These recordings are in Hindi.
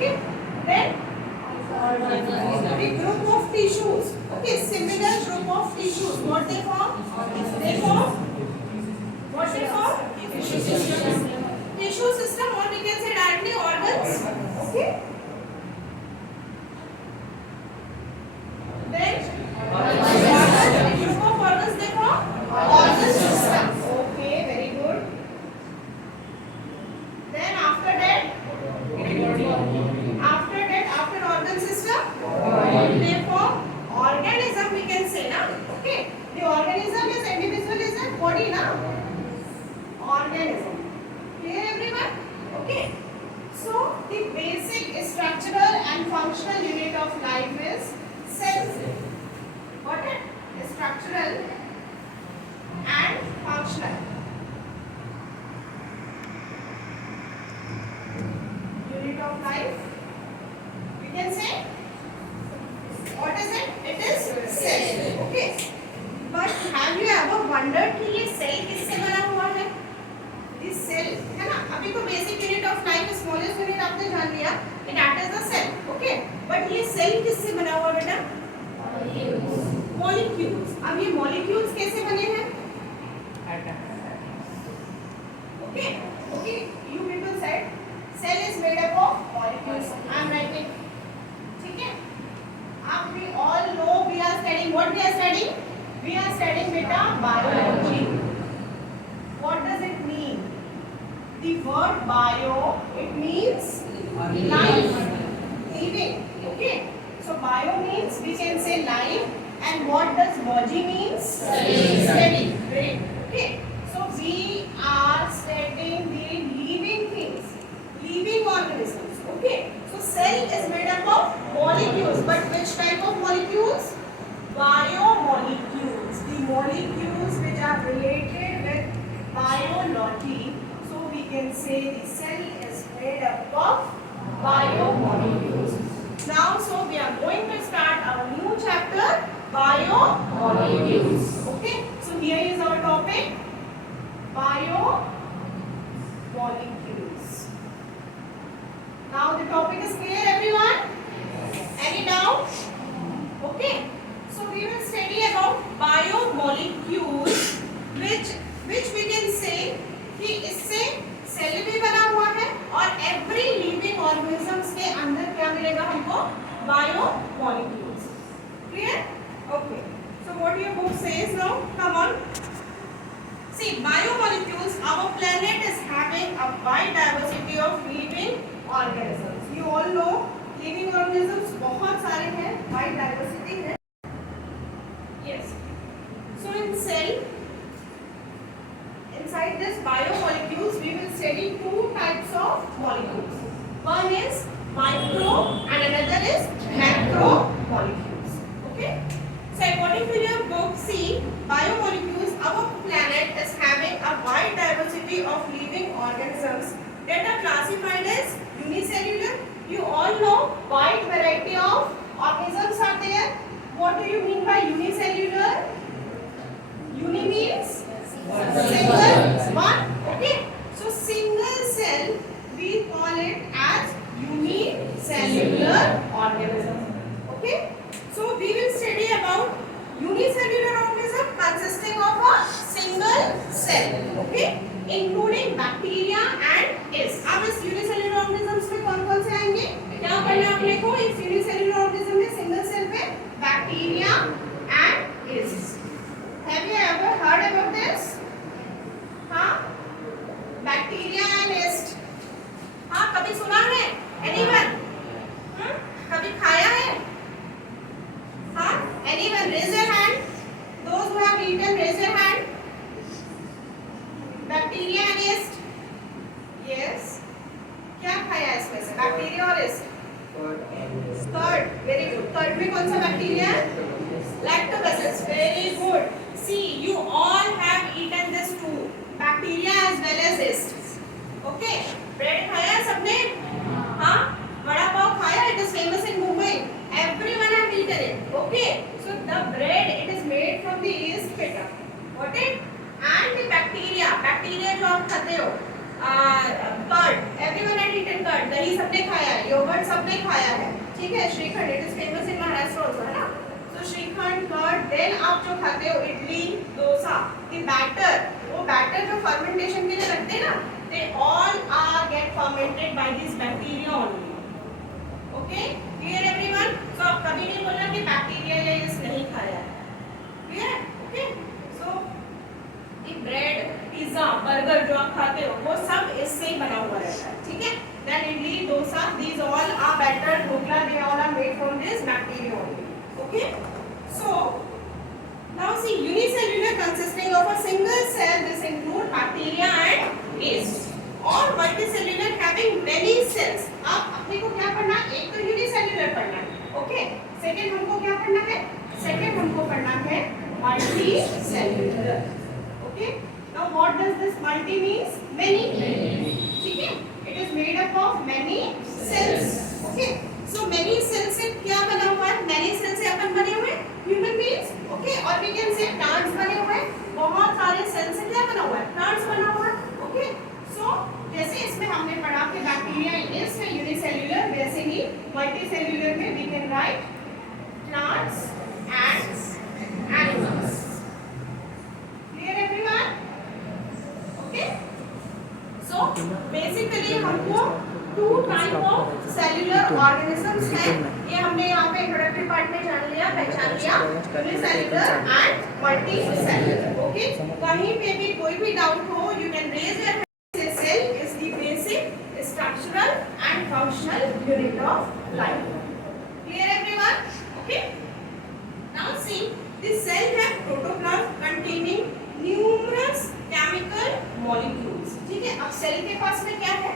Okay. Then the group of tissues. Okay, similar group of tissues. What they form? They form. What they form? Tissue system, or we can say directly organs. Okay. Then group of organs they form organ system. Okay, very good. Then after that, after organ system, they form organism. We can say na. Okay, the organism is individual is a body na. Organism. Clear everyone? Okay. So the basic structural and functional unit of life is cell. Got it? Structural and functional. Unit of life. We can say what is it? It is cell. Okay. But have you ever wondered कि ये cell किससे बना हुआ है? This cell है ना? अभी तो basic unit of life smallest unit आपने जान लिया कि that is the cell. Okay. But ये cell किससे बना हुआ बेटा? Molecules. अब ये molecules कैसे बने हैं? Okay. Okay. You people said cell is made up of molecules. I am writing. ठीक है? अब we all know we are studying. What we are studying? We are studying beta biology. What does it mean? The word bio, it means life, living. Okay. So bio means we can say life. And what does logy means? Study. Great. Okay. So we are studying the living things, living organisms. Okay. So cell is made up of molecules. But which type of molecules? Biomolecules. The molecules which are related with biology. So we can say the cell is made up of biomolecules. Now, so we are going to start our new chapter, biomolecules. Okay. So here is our topic, biomolecules. Now the topic is clear, everyone? Any doubt? Okay. So we will study about biomolecules, which we can say कि इससे सेल भी बना हुआ है और एवरी लिविंग ऑर्गेनिजम्स के अंदर क्या मिलेगा हमको? Biomolecules. Clear? Okay. So what your book says now? Come on. See, biomolecules, our planet is having a wide diversity of living organisms. You all know living organisms बहुत सारे हैं, wide diversity है. Yes. So in cell, inside this biomolecules, we will study two types of molecules. One is micro and another is macro molecules. Okay. So according to your book, see, biomolecules, our planet is having a wide diversity of living organisms that are classified as unicellular. You all know wide variety of organisms are there. What do you mean by unicellular? Uni means single, one. Okay. So single cell, we call it as unicellular organism. Okay. So we will study about unicellular organism consisting of a single cell. Okay. Including bacteria and yeast. अब इस unicellular organisms में कौन-कौन से आएंगे? क्या करना है आपने को? इस unicellular organism में single cell में bacteria and yeast. Have you ever heard about this? हाँ? Bacteria and yeast. हाँ, कभी सुना है? Anyone? कभी खाया है? हाँ? Anyone? Raise your hand. Those who have eaten, raise your hand. Bacteria and yeast. Yes. क्या खाया इसमें से? Bacteria और yeast. Curd. Very good. Curd में कौन सा bacteria है? Lactobacillus. Very good. See, you all have eaten this too. Bacteria as well as yeast. Okay. Bread खाया है सबने? हाँ? वड़ा पाव खाया? It is famous in Mumbai. Everyone have eaten it. Okay. So the bread, it is made from the yeast beta. Got it? And the bacteria. Bacteria जो आप खाते हो. Curd. Everyone had eaten curd. दही सबने खाया है, योगर्ट सबने खाया है, ठीक है। Shrikhand it is famous in Maharashtra also, है ना। तो श्रीखंड, कर्ड, देन आप जो खाते हो इडली, डोसा, द बैटर, वो बैटर जो फर्मेंटेशन के लिए रखते हैं ना, they all are get fermented by this bacteria only. Okay, clear everyone. So आप कभी नहीं बोलना कि बैक्टीरिया या यीस्ट नहीं खाया है, clear. Okay, so the bread, pizza, burger जो आप खाते हो वो सब इससे ही बना हुआ रहता है, ठीक है। Then idli, dosa, these all are batter, dhokla, they all are made from this bacteria only. Okay, so now see, unicellular consisting of a single cell, this include bacteria and yeast, or multicellular having many cells. अब अपने को क्या पढ़ना है, एक तो यूनिसेल्युलर पढ़ना है, ओके। सेकंड हमको क्या पढ़ना है, सेकंड हमको पढ़ना है multicellular. Okay, now what does this multi means? Many, ठीक है। It is made up of many cells. Okay, so many cells से क्या बना हुआ है, many cells से अपन बने हुए human beings, okay, और we can say plants बने हुए हैं, बहुत सारे cells से क्या बना हुआ है, plants बना हुआ है, okay। So जैसे इसमें हमने पढ़ा कि बैक्टीरिया is unicellular, वैसे ही multicellular में we can write plants and animals. Clear everyone? Okay, so basically हमको two type of cellular organisms हैं, ये हमने यहाँ पे इंट्रोडक्टरी पार्ट में जान लिया, पहचान लिया, यूनिसेल्युलर एंड मल्टीसेल्युलर। ओके, कहीं पे भी कोई भी डाउट हो, you can raise your hand. Cell is the basic structural and functional unit of life. Clear everyone? Okay, now see this cell have protoplasm containing numerous chemical molecules, ठीक है। अब सेल के पास में क्या है,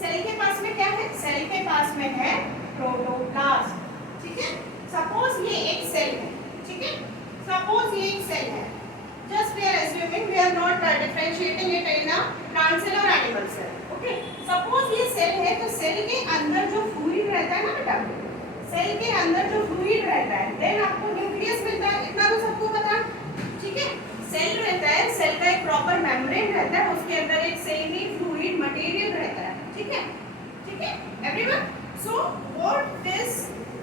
सेल के पास में क्या है, सेल के पास में है प्रोटोप्लाज्म, ठीक है। सपोज ये एक सेल है, ठीक है, सपोज ये एक सेल है, just we are assuming, we are not differentiating it in a plant cell और एनिमल सेल, ओके। सपोज ये सेल है, तो सेल के अंदर जो फ्लूइड रहता है ना बेटा, सेल के अंदर जो फ्लूइड रहता है, देन आपको न्यूक्लियस मिलता है, इतना तो सबको पता, ठीक है। सेल रहता है, सेल का एक प्रॉपर मेम्ब्रेन रहता है, उसके अंदर एक सेमी फ्लूइड मटेरियल रहता है, ठीक है, ठीक है everyone. So what this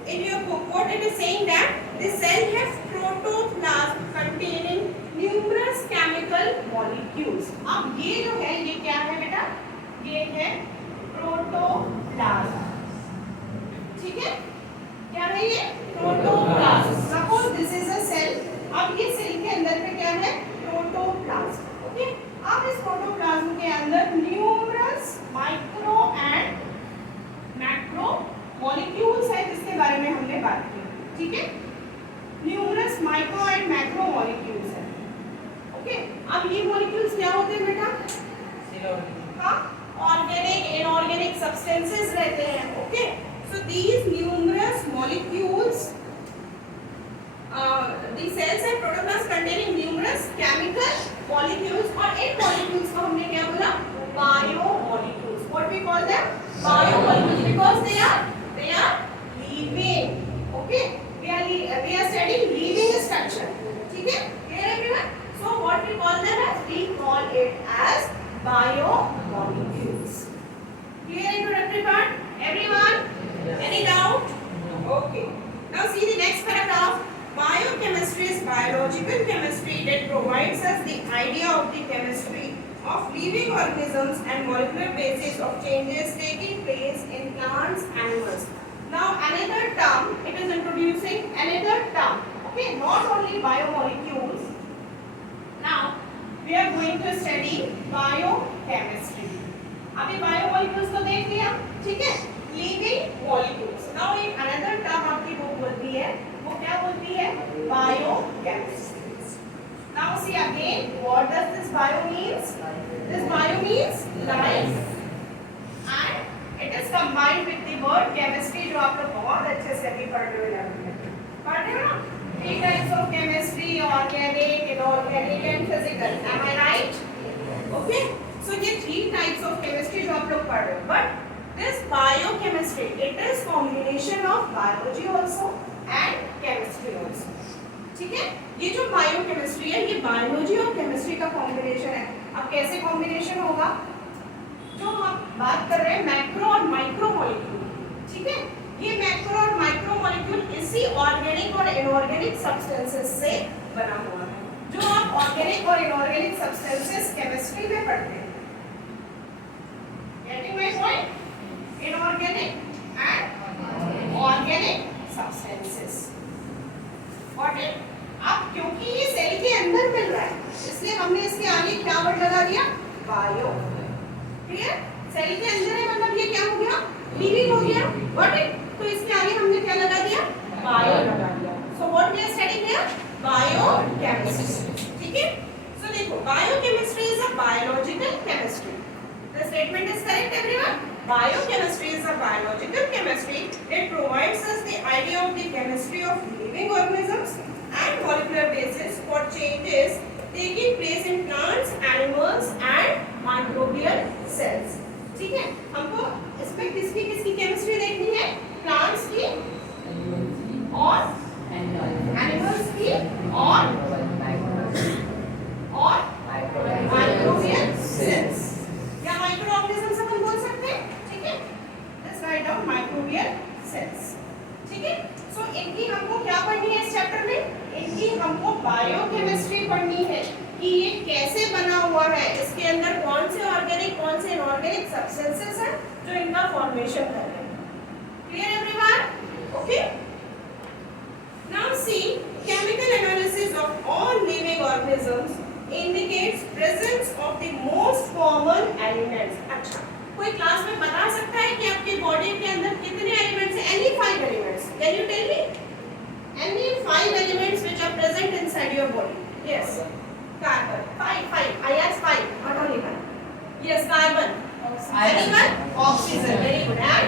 in your book, what it is saying that the cell has protoplasm containing numerous chemical molecules. अब ये जो है, ये क्या है बेटा, ये है प्रोटोप्लाज्म, ठीक है, क्या है ये, protoplasm. Suppose this is a cell, अब ये सेल के अंदर में क्या है, प्रोटोप्लाज्म, ओके। अब इस प्रोटोप्लाज्म के अंदर numerous micro and macro molecules है, जिसके बारे में हमने बात की, ठीक है। Numerous micro and macro molecules है, ओके। अब ये मॉलिक्यूल्स क्या होते हैं बेटा, हाँ, ऑर्गेनिक इनऑर्गेनिक सब्सटेंसेस रहते हैं, okay. So these numerous molecules, these cells and protoplasm containing numerous chemical molecules, और इन मॉलिक्यूल्स को हमने क्या बोला, biomolecules. What we call them? Biomolecules, because they are living, okay। We are studying living structure, ठीक है, clear everyone? So what we call them as, we call it as biomolecules. Clear introductory part, everyone? Any doubt? Okay, now see the next paragraph. Biochemistry is biological chemistry that provides us the idea of the chemistry of living organisms and molecular basis of changes taking place in plants, animals. Now another term, it is introducing another term, okay, not only biomolecules. Now we are going to study biochemistry. अभी biomolecules तो देख लिया, ठीक है, living molecules. Now एक another term आपकी बुक बोलती है, वो क्या बोलती है, biochemistry. Now see again, what does this bio means? This bio means life, and it is combined with the word chemistry, जो आप लोग बहुत अच्छे से अभी पढ़ रहे हो, पढ़ रहे हो ना? 3 types of chemistry, organic, inorganic and physical. Am I right? Okay. So ये 3 types of chemistry जो आप लोग पढ़ रहे हो, but this biochemistry, it is combination of biology also and chemistry also. ठीक है, ये जो बायोकेमिस्ट्री है, ये बायोलॉजी और केमिस्ट्री का कॉम्बिनेशन है। अब कैसे कॉम्बिनेशन होगा, जो हम बात कर रहे हैं मैक्रो और माइक्रो मॉलिक्यूल, इनऑर्गेनिक सब्सटेंसेस से बना हुआ है, जो आप ऑर्गेनिक और इनऑर्गेनिक सब्सटेंसेस केमिस्ट्री में पढ़ते हैं। Getting my point? Inorganic and organic substances. Got it? अब क्योंकि ये सेल के अंदर मिल रहा है, इसलिए हमने इसके आगे क्या वर्ड लगा दिया? बायो। क्लियर? सेल के अंदर है मतलब ये क्या हो गया? लिविंग हो गया। Got it? तो इसके आगे हमने क्या लगा दिया? बायो लगा दिया। So what we are studying here? Biochemistry. ठीक है? सो देखो, biochemistry is a biological chemistry. The statement is correct everyone? Biochemistry is a biological chemistry. It provides us the idea of the chemistry of living organisms and molecular basis for changes taking place in plants, animals and microbial cells. ठीक है? हमको इसमें किसकी किसकी केमिस्ट्री देखनी है? प्लांट्स की और एनिमल्स की और माइक्रोबियल सेल्स या माइक्रो ऑर्गेनिजम्स अपन बोल सकते हैं। ठीक है? Let's write down microbial cells. ठीक है? सो इनकी हमको क्या पढ़नी है इस चैप्टर में? इनकी हमको बायोकेमिस्ट्री पढ़नी है कि ये कैसे बना हुआ है, इसके अंदर कौन से ऑर्गेनिक कौन से इनऑर्गेनिक सब्सटेंसेस हैं जो इनका फॉर्मेशन कर रहे हैं। Clear everyone? Okay, now C chemical analysis of all living organisms indicates presence of the most common elements. अच्छा, कोई क्लास में बता सकता है कि आपकी बॉडी के अंदर कितने एलिमेंट्स हैं? Any 5 elements. Can you tell me? Any 5 elements which are present inside your body? Yes. Carbon. 5. I asked 5. Not only 1. Yes, carbon. Anyone? Oxygen. Very good. And?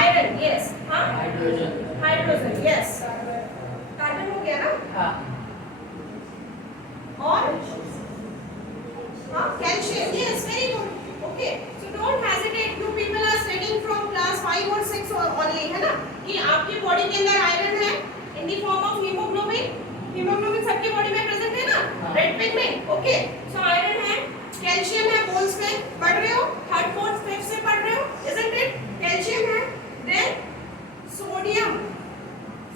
Iron. Yes. हाँ? Hydrogen. Yes. Carbon हो गया ना? हाँ. और calcium. Yes, very good. Okay, so don't hesitate, you people are studying from class 5 और 6 ओनली, है ना, कि आपकी बॉडी के अंदर आयरन है in the form of haemoglobin. Haemoglobin सबकी बॉडी में प्रेजेंट है ना, red pigment. Okay, so iron है, कैल्शियम है, बोन्स में पढ़ रहे हो, 3rd 4th 5th से पढ़ रहे हो, इजंट इट? कैल्शियम है, देन सोडियम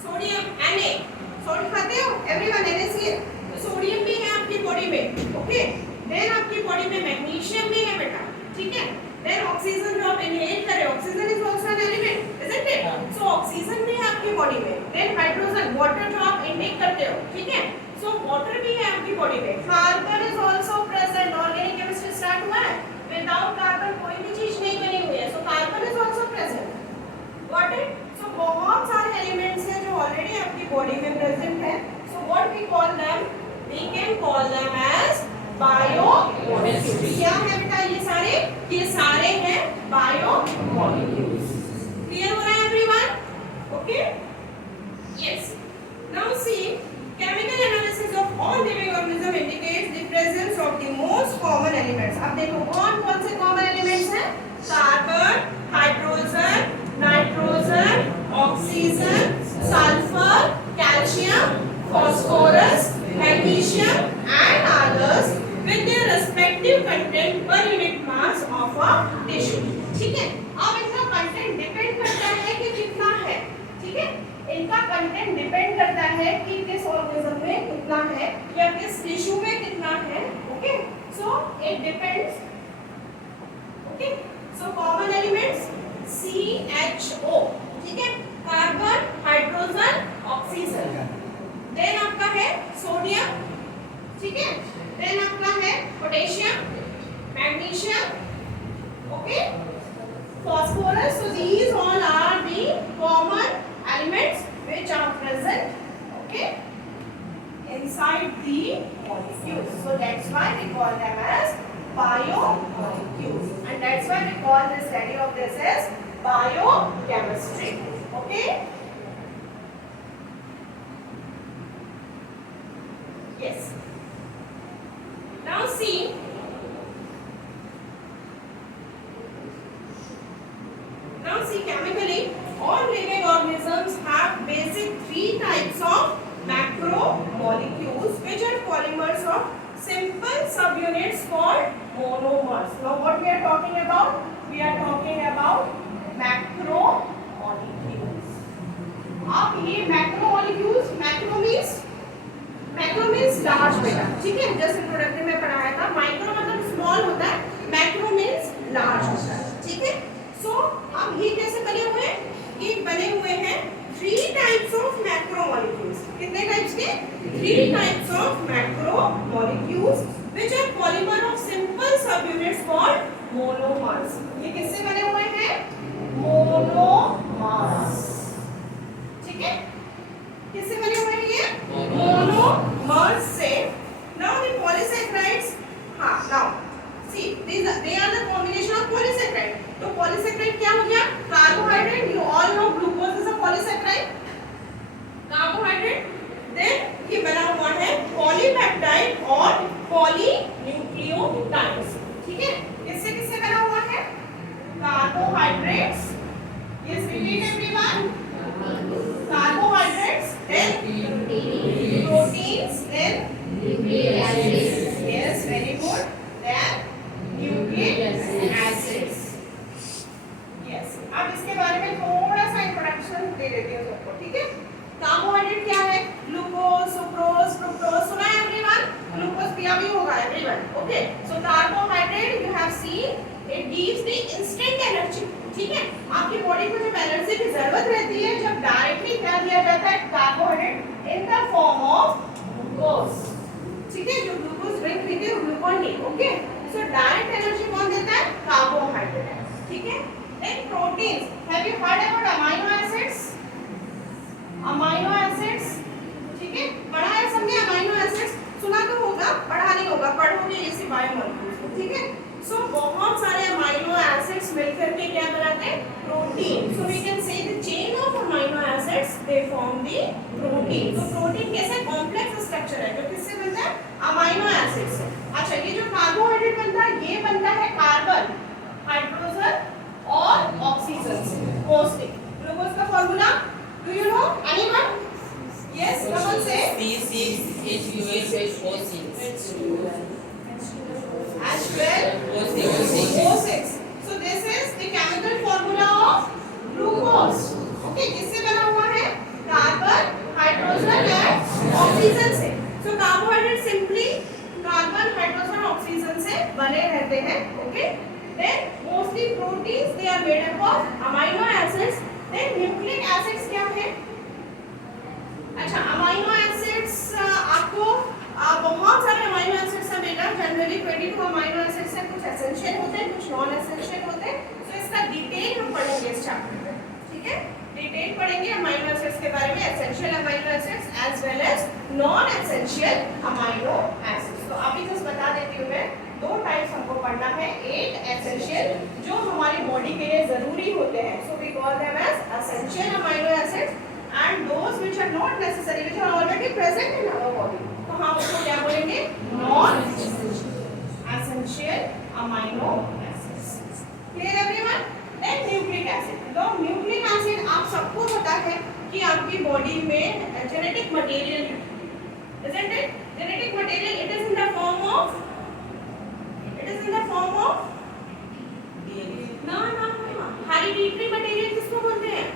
Na, सॉल्ट खाते हो एवरीवन? NaCl, सोडियम भी है आपकी बॉडी में। ओके, देन आपकी बॉडी में मैग्नीशियम भी है बेटा। ठीक है? देन ऑक्सीजन जो आप इनहेल कर रहे हो, oxygen is also an element, isn't it? So oxygen भी है आपकी बॉडी में। देन हाइड्रोजन, वाटर जो आप इनटेक करते हो, ठीक है, सो वाटर भी है आपकी बॉडी में। Carbon is also present. Organic chemistry start हुआ है, विदाउट कार्बन कोई भी चीज नहीं बनी हुई है, so carbon is also present. Got it? So बहुत सारे एलिमेंट्स हैं जो ऑलरेडी आपकी बॉडी में प्रेजेंट है। So what we call them? We can call them as biomolecules. क्या है बेटा ये सारे हैं biomolecules. Clear हो रहा है everyone? Okay? Yes. Now see, chemical analysis of all living organism indicates the presence of the most common elements. अब देखो कौन से common elements हैं? Carbon, hydrogen, nitrogen, oxygen, sulphur, calcium, phosphorus, magnesium and others with their respective content per unit mass of a tissue. ठीक है? अब इनका कंटेंट डिपेंड करता है कि कितना है। ठीक है? इनका कंटेंट डिपेंड करता है कि किस ऑर्गेनिज्म में कितना है या किस टिश्यू में कितना है। Okay, so it depends. Okay, so common elements CHO, ठीक है, कार्बन, हाइड्रोजन, ऑक्सीजन। देन आपका है सोडियम, ठीक है, देन आपका है potassium, magnesium, okay, phosphorus. So these all are the common elements which are present, okay, inside the molecules. So that's why we call them as biomolecules, and that's why we call the study of this as biochemistry. Okay. Yes. Now see, chemically all living organisms have basic 3 types of macromolecules which are polymers of simple subunits called monomers. Now what we are talking about? We are talking about macromolecules. अब ये macromolecules ठीक है, जस्ट इंट्रोडक्टरी में पढ़ाया था। माइक्रो मतलब स्मॉल होता है, मैक्रो मींस लार्ज होता है, ठीक है। सो अब ये कैसे बने हुए हैं? ये बने हुए हैं 3 टाइप्स ऑफ मैक्रो मॉलिक्यूल्स। कितने टाइप्स के? 3 types of macro molecules which are polymer of simple subunits called monomers. ये किससे बने हुए हैं? मोनोमर्स, ठीक है। किससे बने हुए हैं ये? मोनोमर्स से। नाउ द पॉलीसैकेराइड्स, हां now see they are the combination of polysaccharide. तो पॉलीसैकेराइड क्या हो गया? Carbohydrate. You all know glucose is a polysaccharide, carbohydrate. Then ये बना हुआ है पॉलीपेप्टाइड और पॉलीन्यूक्लियोटाइड्स, ठीक है। किससे किससे बना हुआ है? Carbohydrates, yes repeat everyone, carbohydrates, then proteins, then nucleic acids, yes very good, then nucleic acids, yes। अब इसके बारे में थोड़ा सा इंट्रोडक्शन दे देती हूँ सबको, ठीक है। कार्बोहाइड्रेट क्या है? ग्लूकोज, सुक्रोज, फ्रुक्टोज, सुना है एवरीवन? ग्लूकोज पिया भी होगा everyone, okay. So carbohydrate you have seen it gives the instant energy, ठीक है। आपकी बॉडी को जब एनर्जी की जरूरत रहती है, जब डायरेक्टली क्या दिया जाता है? Carbohydrate in the form of glucose, ठीक है। जो ग्लूकोज ड्रिंक पीते हैं Glucon D, okay. So direct energy कौन देता है? कार्बोहाइड्रेट, ठीक है। Then proteins, have you heard about amino acids? Amino acids, ठीक है, पढ़ा है सबने अमीनो एसिड्स? सुना तो होगा, पढ़ा नहीं होगा, पढ़ोगे इसी बायोमॉलिक्यूल्स, ठीक है। सो बहुत सारे अमीनो एसिड्स मिलकर के क्या बनाते हैं? Protein. So we can say the chain of amino acids they form the protein. तो प्रोटीन कैसे? कॉम्प्लेक्स स्ट्रक्चर है जो किससे बनता है? अमीनो एसिड से। अच्छा, ये जो कार्बोहाइड्रेट बनता है ये बनता है कार्बन, हाइड्रोजन और ऑक्सीजन से मोस्टली। ग्लूकोज का formula do you know anyone? Yes, Kamal से C6H12O6 H12O6. So this is the chemical formula of glucose. Okay, किससे बना हुआ है? कार्बन, हाइड्रोजन और ऑक्सीजन से। So carbohydrate simply carbon, hydrogen, oxygen से बने रहते हैं, okay? Then mostly proteins they are made up of amino acids. Then nucleic acids क्या है? अच्छा, अमीनो एसिड्स आपको बहुत सारे अमीनो एसिड्स हैं बेटा। जनरली 22 अमीनो एसिड्स हैं, कुछ एसेंशियल होते हैं, कुछ नॉन एसेंशियल होते हैं। तो इसका डिटेल हम पढ़ेंगे इस चैप्टर में, ठीक है। डिटेल पढ़ेंगे अमीनो एसिड्स के बारे में, essential amino acids as well as non essential amino acids. तो अभी जस्ट बता देती हूँ मैं, 2 टाइप्स हमको पढ़ना है। एक एसेंशियल जो हमारी बॉडी के लिए जरूरी होते हैं, so we call them as essential amino acids, and those which are not necessary, which are already present in our body, तो हम उसको क्या बोलेंगे? non essential amino acids। clear everyone? then nucleic acid। तो nucleic acid आप सबको पता है कि आपकी बॉडी में genetic material है, isn't it? genetic material, it is in the form of hereditary material। किसको बोलते हैं?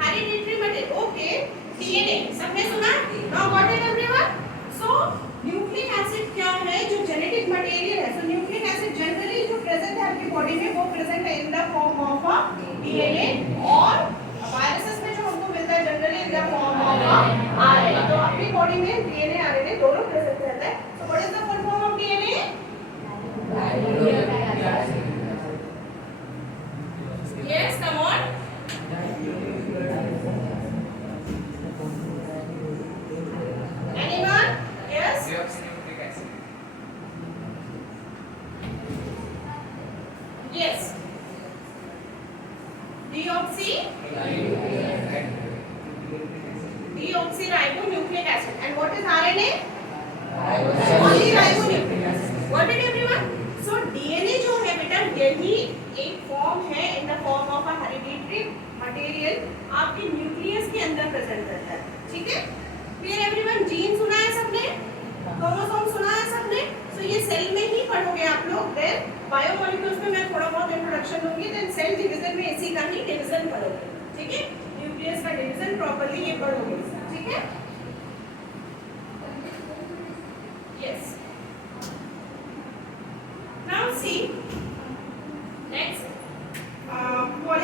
hereditary material, okay, DNA, सबने सुना? now got it everyone? so nucleic acid क्या है? जो genetic material है। so nucleic acid generally जो present है आपकी body में वो present है in the form of a DNA, और viruses में जो हमको मिलता है generally in the form of a RNA। तो आपकी body में DNA RNA दोनों present रहता है। so what is the full form of DNA? yes, come on। anyone? yes? yes, deoxyribonucleic acid। and what is RNA? only ribonucleic acid। what did everyone? so DNA जो है बेटा यही एक फॉर्म है in the form of a hereditary material, आपके न्यूक्लियस के अंदर प्रेजेंट रहता है, ठीक है। Clear everyone? जीन सुना है सबने? क्रोमोसोम सुना है सबने? सो ये सेल में ही पढ़ोगे आप लोग। देन बायोमॉलिक्यूल्स में मैं थोड़ा बहुत इंट्रोडक्शन दूंगी, देन सेल डिवीजन में इसी का ही डिवीजन पढ़ोगे, ठीक है। न्यूक्लियस का डिवीजन प्रॉपर्ली ये पढ़ोगे, ठीक है।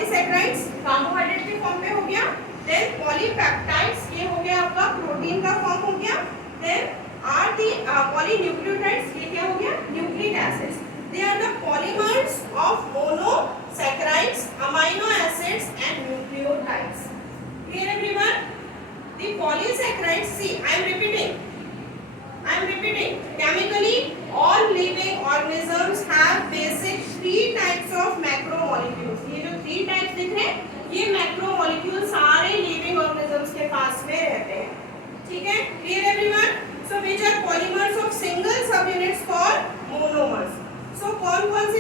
पॉलीसैकेराइड्स कार्बोहाइड्रेट के फॉर्म में हो गया, देन पॉलीपेप्टाइड्स ये हो गया आपका प्रोटीन का फॉर्म हो गया, देन आर दी पॉलीन्यूक्लियोटाइड्स ये क्या हो गया nucleic acids, they are the polymers of monosaccharides amino acids and nucleotides. Clear everyone? The polysaccharides, see I am repeating chemically all living organisms have basic 3 types of macromolecules। ये जो 3 types दिख रहे हैं ये मैक्रोमोलिक्यूल सारे लिविंग ऑर्गेनिजम्स के पास में रहते हैं, ठीक है? Clear everyone? So which are polymers of single sub units called monomers. So कौन से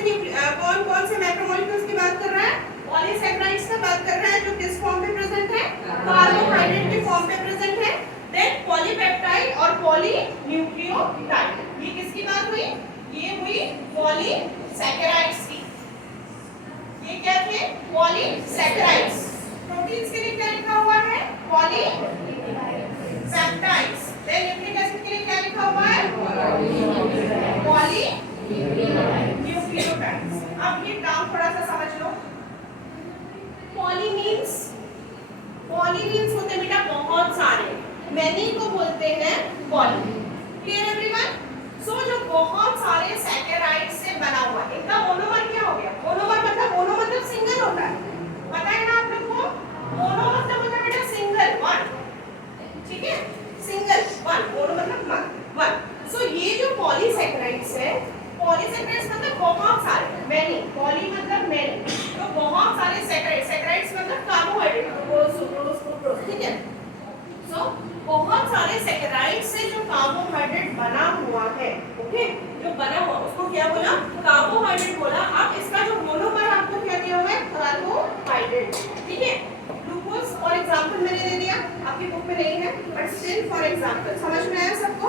मैक्रोमोलिक्यूल्स की बात कर रहा है? पॉलीसैकेराइड्स की बात कर रहा है जो किस फॉर्म में प्रेजेंट है? कार्बोहाइड्रेट के फॉर्म में प्रेजेंट है। देन पॉलीपेप्टाइड और पॉलीन्यूक्लियोटाइड ये किसकी बात हुई? ये हुई पॉलीसैकेराइड्स की। ये क्या थे? पॉलीसैकेराइड्स। प्रोटीन्स के लिए क्या लिखा हुआ है? पॉलीपेप्टाइड्स। देन न्यूक्लिक एसिड के लिए क्या लिखा हुआ है? पॉलीन्यूक्लियोटाइड्स। अब ये नाम थोड़ा सा समझ लो। पॉली मींस होते बेटा बहुत सारे, मैनी को बोलते हैं पॉली। Clear everyone? सो जो बहुत सारे सैकेराइड से बना हुआ इनका मोनोमर क्या हो गया? मोनोमर मतलब सिंगल होता है, पता है ना आप लोग को? मोनो मतलब होता है बेटा सिंगल, वन, ठीक है? सिंगल वन, मोनो मतलब वन। सो ये जो पॉलीसैकेराइड्स है, पॉलीसैकेराइड्स मतलब बहुत सारे, मैनी, पॉली मतलब मैनी, तो बहुत सारे सैकेराइड्स मतलब कार्बोहाइड्रेट, ग्लूकोज, सुक्रोज, फ्रुक्टोज, ठीक है? सो बहुत सारे सैकेराइड्स से जो कार्बोहाइड्रेट बना हुआ है, ओके, जो बना हुआ उसको क्या बोला? कार्बोहाइड्रेट बोला। अब इसका जो मोनोमर आपको क्या दिया हुआ है? कार्बोहाइड्रेट, ठीक है? ग्लूकोज फॉर एग्जांपल मैंने दे दिया, आपकी बुक में नहीं है बट स्टिल फॉर एग्जांपल, समझ में आया सबको?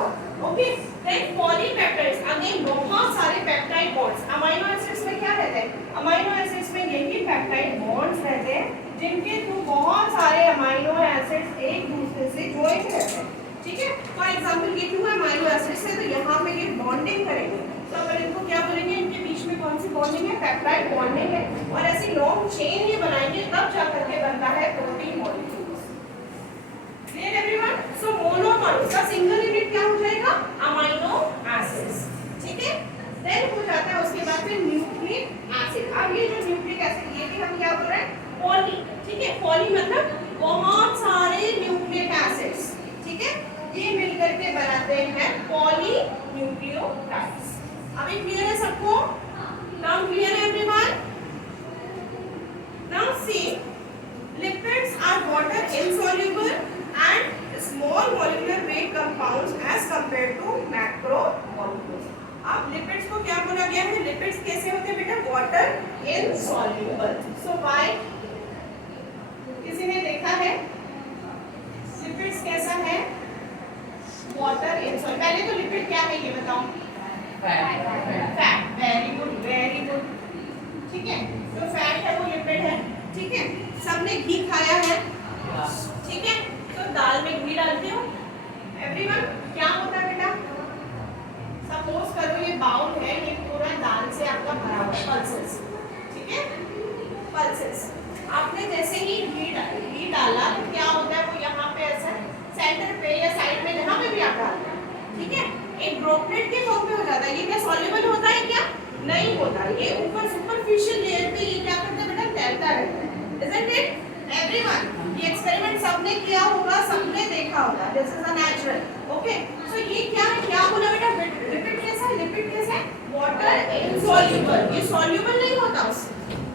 ओके। देन पॉलीपेप्टाइड्स, अगेन बहुत सारे पेप्टाइड बॉन्ड्स। अमीनो एसिड्स में क्या रहते हैं? अमीनो एसिड्स में यही पेप्टाइड बॉन्ड्स रहते हैं जिनके थ्रू बहुत सारे अमीनो एसिड्स एक दूसरे से जुड़े रहते हैं, ठीक है? फॉर एग्जांपल ये 2 अमीनो एसिड्स है तो यहाँ पे ये बॉन्डिंग करेंगे, तो अपन इनको क्या बोलेंगे? इनके बीच में कौन सी बॉन्डिंग है? पेप्टाइड बॉन्डिंग है, और ऐसी लॉन्ग चेन ये बनाएंगे तब जा करके बनता है protein molecules. Clear everyone? So monomer का सिंगल यूनिट क्या हो जाएगा? अमीनो एसिड्स, ठीक है? देन हो जाता है उसके बाद फिर न्यूक्लिक एसिड। अब ये जो न्यूक्लिक एसिड ये भी हम क्या बोल रहे हैं? पॉली, ठीक है? पॉली मतलब बहुत सारे न्यूक्लिक एसिड्स, ठीक है? ये मिलकर के बनाते हैं पॉलीन्यूक्लियोटाइड्स। अभी क्लियर है सबको? नाउ क्लियर है everyone? Now C, lipids are water insoluble and small molecular weight compounds as compared to macromolecules। अब लिपिड्स को क्या बोला गया है? लिपिड्स कैसे होते हैं बेटा? Water insoluble. So why? किसी ने देखा है लिपिड्स कैसा है? Water insoluble. पहले तो लिपिड क्या है ये बताओ? फैट। वेरी गुड, ठीक है? जो फैट है वो लिपिड है, ठीक है? सबने घी खाया है, ठीक है? तो दाल में घी डालते हो एवरीवन, क्या होता है बेटा? सपोज करो ये बाउल है, ये पूरा दाल से आपका भरा हुआ है, पल्सेस, ठीक है? पल्सेस। आपने जैसे ही घी डाला तो क्या होता है? वो यहाँ पे ऐसा सेंटर पे या साइड में जहाँ पे भी आप डालते हैं, ठीक है? एक ड्रॉपलेट के फॉर्म में हो जाता है। ये क्या सॉल्युबल होता है क्या? नहीं होता। ये ऊपर सुपरफिशियल लेयर पे ये क्या करता है बेटा? तैरता रहता है। Isn't it? Everyone, ये एक्सपेरिमेंट सबने किया होगा, सबने देखा होगा। This is a natural, okay? So ये क्या है? क्या बोला बेटा? लिपिड कैसा है? लिपिड कैसा है? Water insoluble. ये सॉल्युबल नहीं होता उससे।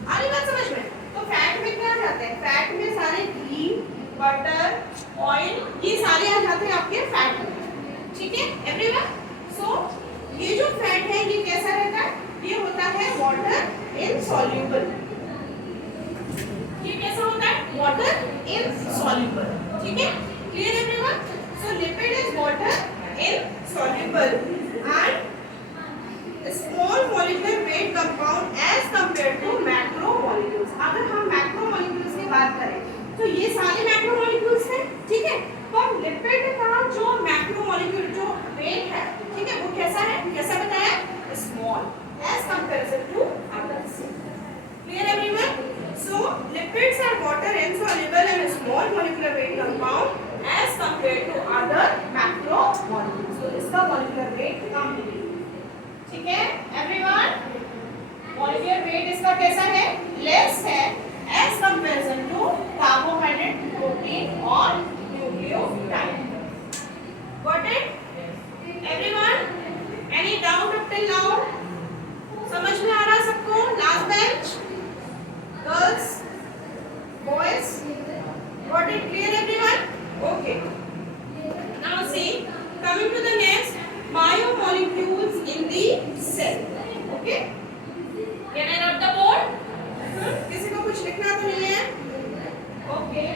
आ रही बात समझ में? तो फैट में क्या जाते हैं? फैट में सारे घी, बटर, ऑयल ये सारे आ जाते हैं आपके फैट में, ठीक है एवरीवन? सो ये जो फैट है ये कैसा रहता है? ये होता है वाटर इनसॉल्युबल। ये कैसा होता है? वाटर इनसॉल्युबल, ठीक है? Clear everyone? So lipid is water insoluble and small molecular weight compound as compared to macromolecules. अगर हम मैक्रोमोलिक्यूल्स की बात करें तो ये सारे मैक्रोमोलिक्यूल्स हैं, ठीक है? पर लिपिड का जो मैक्रोमोलिक्यूल जो वेट है, ठीक है, वो कैसा है? कैसा बताया? Small as comparison to others. Clear everyone? So lower molecular weight compound as compared to other macromolecules. तो इसका molecular weight कम है, ठीक है एवरीवन? molecular weight इसका कैसा है? less है as comparison to carbohydrate, protein और nucleotide. Got it? Everyone? Any doubt up till now? समझ में आ रहा सबको? Last bench? Girls? Boys? Got it clear everyone? Okay. Now see, coming to the next, biomolecules in the cell. Okay? Can I rub the board? किसी को कुछ लिखना तो नहीं है? Okay.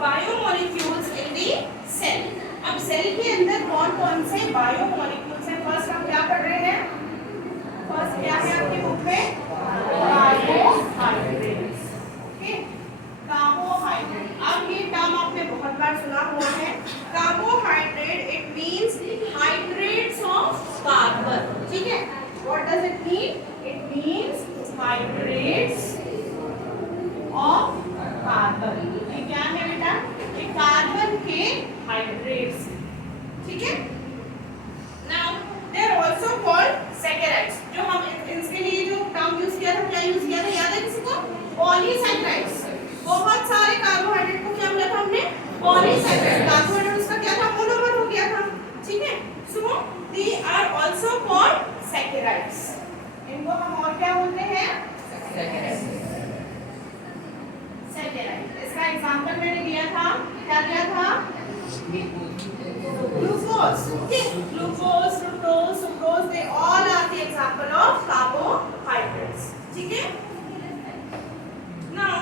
बायोमोलिक्यूल्स इन दी सेल. अब सेल के अंदर कौन कौन से बायोमोलिक्यूल्स हैं? फर्स्ट हम क्या पढ़ रहे हैं? फर्स्ट क्या है आपकी बुक में? कार्बोहाइड्रेट्स. Okay, carbohydrate. अब ये टर्म आपने बहुत बार सुना हुआ है. Carbohydrate it means hydrates of carbon. ठीक है, what does it mean? It means hydrates of carbon. ये क्या है बेटा? ये कार्बन के हाइड्रेट्स. ठीक है. Now they are also called saccharides. जो हम इसके लिए जो टर्म यूज किया था, क्या यूज किया था? याद है किसी को? पॉलीसैकेराइड्स. बहुत सारे कार्बोहाइड्रेट को क्या बोला था हमने? पॉलीसैकेराइड. कार्बोहाइड्रेट उसका क्या था? मोनोमर हो गया था. ठीक है. So they are also called सैकेराइड्स. इनको हम और क्या बोलते हैं? सैकेराइड्स. इसका एग्जांपल मैंने दिया था. क्या दिया था? Glucose. Okay, glucose, fructose, sucrose, they all are the example of carbohydrates. ठीक है. Now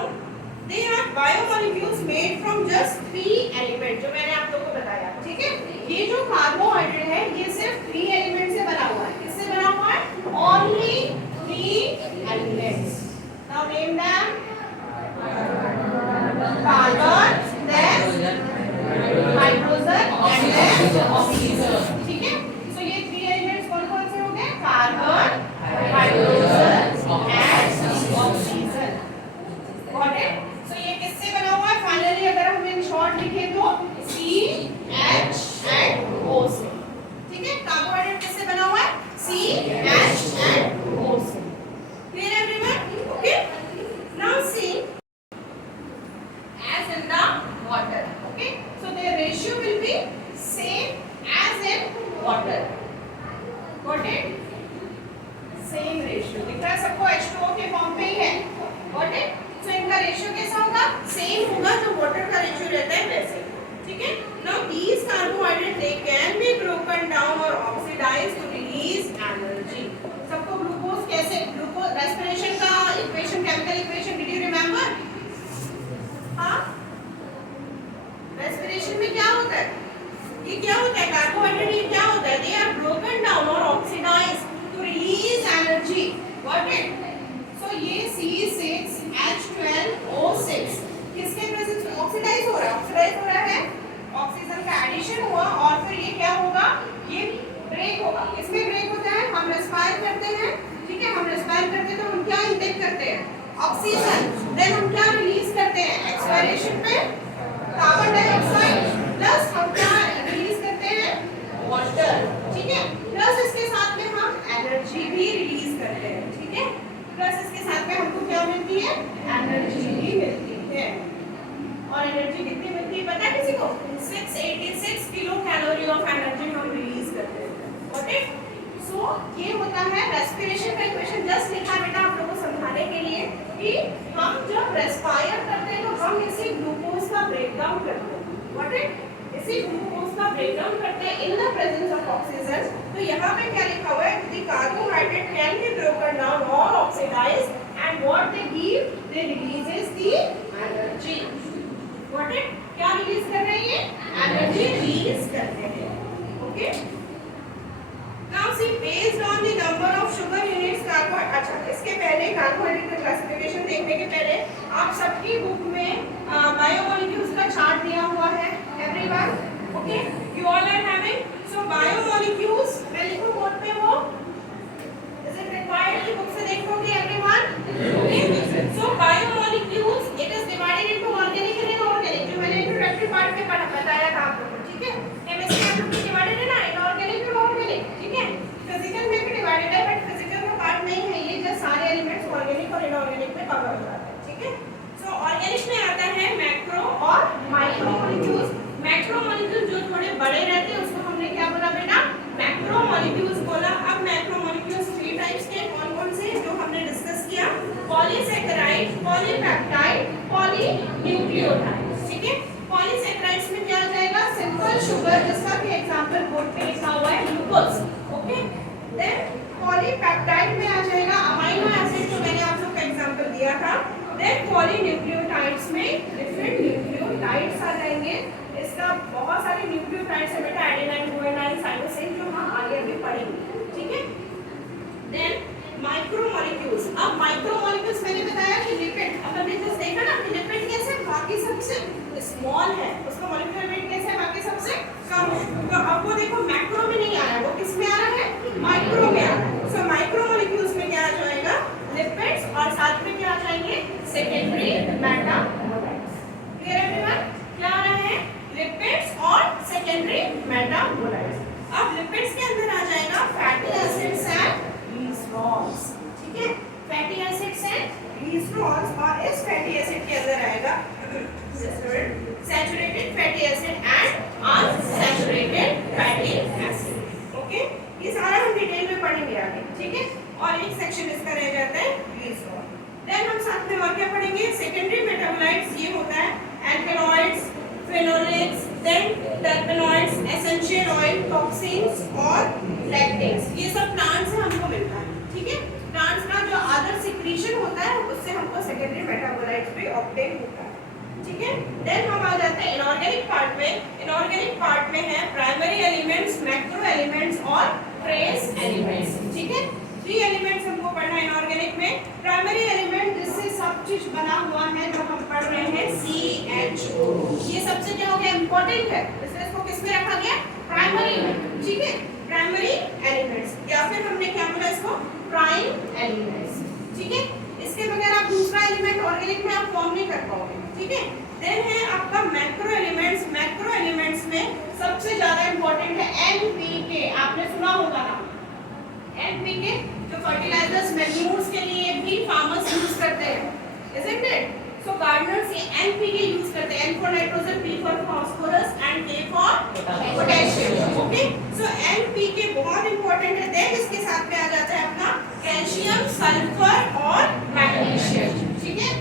they are biomolecules made from just 3 element, जो मैंने आप लोगों को बताया. ठीक है. ये जो कार्बोहाइड्रेट है ये सिर्फ 3 एलिमेंट से बना हुआ है. किससे बना हुआ है? Only 3 elements. Now name them. Carbon, then hydrogen and then oxygen. ठीक है. सो ये 3 एलिमेंट्स कौन कौन से हो गए? Carbon, hydrogen and oxygen. Got it? सो ये किससे बना हुआ है? फाइनली अगर हम इन शॉर्ट लिखे तो CH and O से. ठीक है. कार्बोहाइड्रेट किससे बना हुआ है? CH and O से. Clear everyone? Okay. Now C as in the water. Okay, so their ratio will be same as in water. Got it? Same ratio. दिख रहा है सबको? H2O के फॉर्म पे ही है. Got it? So इनका रेशियो कैसा होगा? सेम होगा जो वाटर का रेशियो रहता है वैसे. ठीक है. Now these carbohydrates they can be broken down or oxidized to release energy. सबको ग्लूकोज कैसे? ग्लूकोज रेस्पिरेशन का equation, chemical equation, did you remember? हाँ, रेस्पिरेशन में क्या होता है? ये क्या होता है? कार्बोहाइड्रेट ये क्या होता है? दे आर ब्रोकन डाउन और oxidise to release energy. Got it? सो ये C6H12O6 किसके प्रेजेंस में ऑक्सीडाइज हो रहा है? ऑक्सीडाइज हो रहा है. ऑक्सीजन का एडिशन हुआ और फिर ये क्या होगा? ये ब्रेक होगा. इसमें ब्रेक होता है. हम रेस्पायर करते हैं. ठीक है. हम रेस्पायर करते हैं तो हम क्या इनटेक करते हैं? ऑक्सीजन. देन हम क्या रिलीज करते हैं? एक्सपायरेशन पे कार्बन डाइऑक्साइड प्लस हम क्या रिलीज करते हैं? वाटर. ठीक है. प्लस इसके साथ में हम एनर्जी भी रिलीज करते हैं. ठीक है. प्लस इसके साथ में हमको क्या मिलती है? एनर्जी भी मिलती है. और एनर्जी कितनी मिलती है पता है किसी को? 686 किलो कैलोरी ऑफ एनर्जी हम रिलीज करते हैं. Got it? सो ये होता है रेस्पिरेशन का इक्वेशन. जस्ट लिखा बेटा आप लोगों को समझाने के लिए कि हम जब रेस्पायर करते हैं तो हम इसी ग्लूकोज का ब्रेकडाउन करते हैं. What it? इसी ग्लूकोज का ब्रेकडाउन करते हैं in the presence of oxygen. तो यहाँ पे क्या लिखा हुआ है? The carbohydrate can be broken down और oxidised they releases the energy. What it, क्या रिलीज कर रहे हैं ये, एनर्जी रिलीज कर रहे हैं। Okay, now see based on the number of sugar units carbo, अच्छा इसके पहले कार्बोहाइड्रेट का क्लासिफिकेशन देखने के पहले आप सबकी बुक में बायोमोलिक्यूल्स का चार्ट दिया हुआ है everyone. Okay, you all are having, so biomolecules मैं लिखूं बोर्ड पे, वो इज इट रिक्वायर्ड कि बुक से देखोगे everyone? Okay, so biomolecules it is divided into organic and inorganic, जो मैंने इंट्रोडक्टरी पार्ट में बताया था आप लोगों को, ठीक है। केमिस्ट्री आप लोग डिवाइडेड है ना इनऑर्गेनिक और ऑर्गेनिक, ठीक है। फिजिकल में भी डिवाइडेड है बट फिजिकल का पार्ट नहीं है ये, जो सारे एलिमेंट्स ऑर्गेनिक और इनऑर्गेनिक में कवर हो जाते हैं, ठीक है। सो ऑर्गेनिक में आता है मैक्रो और माइक्रो मॉलिक्यूल्स। मैक्रो मॉलिक्यूल जो थोड़े बड़े रहते हैं उसको हमने क्या बोला बेटा, मैक्रो मॉलिक्यूल्स बोला। अब मैक्रो मॉलिक्यूल्स 3 टाइप्स के कौन कौन से जो हमने डिस्कस किया, पॉलीसैकेराइड, पॉलीपेप्टाइड, पॉलीन्यूक्लियोटाइड, ठीक है। पॉलीसैकेराइड्स में क्या आ जाएगा, सिंपल शुगर, जिसका कि एग्जांपल बोर्ड पे लिखा हुआ है ग्लूकोज। ओके, देन पॉलीपेप्टाइड में आ जाएगा अमीनो एसिड, जो मैंने आप लोग को एग्जांपल दिया था। देन पॉलीन्यूक्लियोटाइड्स में डिफरेंट न्यूक्लियोटाइड्स आ जाएंगे। इसका बहुत सारे न्यूक्लियोटाइड्स है बेटा, एडेनाइन, गुआनिन, साइटोसिन, जो हम आगे भी पढ़ेंगे, ठीक है। देन माइक्रोमोलिक्यूल्स, अब माइक्रोमोलिक्यूल्स मैंने बताया कि लिपिड, अब हमने जस्ट देखा ना कि लिपिड कैसे बाकी सबसे स्मॉल है, उसका मॉलिक्यूलर वेट कैसे है बाकी सबसे कम है। तो अब वो देखो मैक्रो में नहीं आ रहा है, वो किस में आ रहा है, माइक्रो में आ रहा है। सो माइक्रोमोलिक्यूल्स में क्या आ जाएगा, लिपिड्स, और साथ में क्या आ जाएंगे, सेकेंडरी मेटाबोलाइट्स। क्लियर एवरीवन, क्या आ रहा है, लिपिड्स और सेकेंडरी मेटाबोलाइट्स। अब लिपिड्स के अंदर आ जाएगा फैटी एसिड्स एंड ग्लिसरॉल्स, ठीक है। फैटी एसिड्स एंड ग्लिसरॉल्स, और इस फैटी एसिड के अंदर आएगा saturated fatty acid and unsaturated fatty acid. Okay, ये सारा हम डिटेल में पढ़ेंगे आगे, ठीक है। और एक सेक्शन इसका रह जाता है ग्लिसरॉल। देन हम साथ में और क्या पढ़ेंगे, सेकेंडरी मेटाबोलाइट्स, ये होता है alkaloids, phenolics, then terpenoids, essential oil, toxins और लैक्टेट्स। ये सब प्लांट से हमको मिलता है, ठीक है। प्लांट्स का जो अदर सिक्रीशन होता है उससे हमको सेकेंडरी मेटाबोलाइट्स भी ऑब्टेन होता है, ठीक है। देन हम आ जाते हैं इनऑर्गेनिक पार्ट में। इनऑर्गेनिक पार्ट में है प्राइमरी एलिमेंट्स, मैक्रो एलिमेंट्स और ट्रेस एलिमेंट्स, ठीक है। 3 एलिमेंट्स हमको पढ़ना है इनऑर्गेनिक में। प्राइमरी एलिमेंट जिससे सब चीज बना हुआ है, जो हम पढ़ रहे हैं CHO, ये सबसे क्या हो गया, इंपॉर्टेंट है, इसलिए इसको किस में रखा गया, प्राइमरी में, ठीक है। प्राइमरी एलिमेंट्स, या फिर हमने क्या बोला इसको, प्राइम एलिमेंट्स, ठीक है। इसके बगैर आप दूसरा एलिमेंट ऑर्गेनिक में आप फॉर्म नहीं कर पाओगे, ठीक है। देन है आपका मैक्रो एलिमेंट्स। मैक्रो एलिमेंट्स में सबसे ज्यादा इंपॉर्टेंट है NPK, आपने सुना होगा ना, NPK जो फर्टिलाइजर्स मैन्यूर्स के लिए भी फार्मर्स यूज करते हैं, isn't it? So gardeners ये NPK यूज करते हैं, N for nitrogen, P for phosphorus and K for potassium. Okay, so NPK बहुत इंपॉर्टेंट है। देन इसके साथ में आ जाता है अपना कैल्शियम, सल्फर और मैग्नीशियम, ठीक है।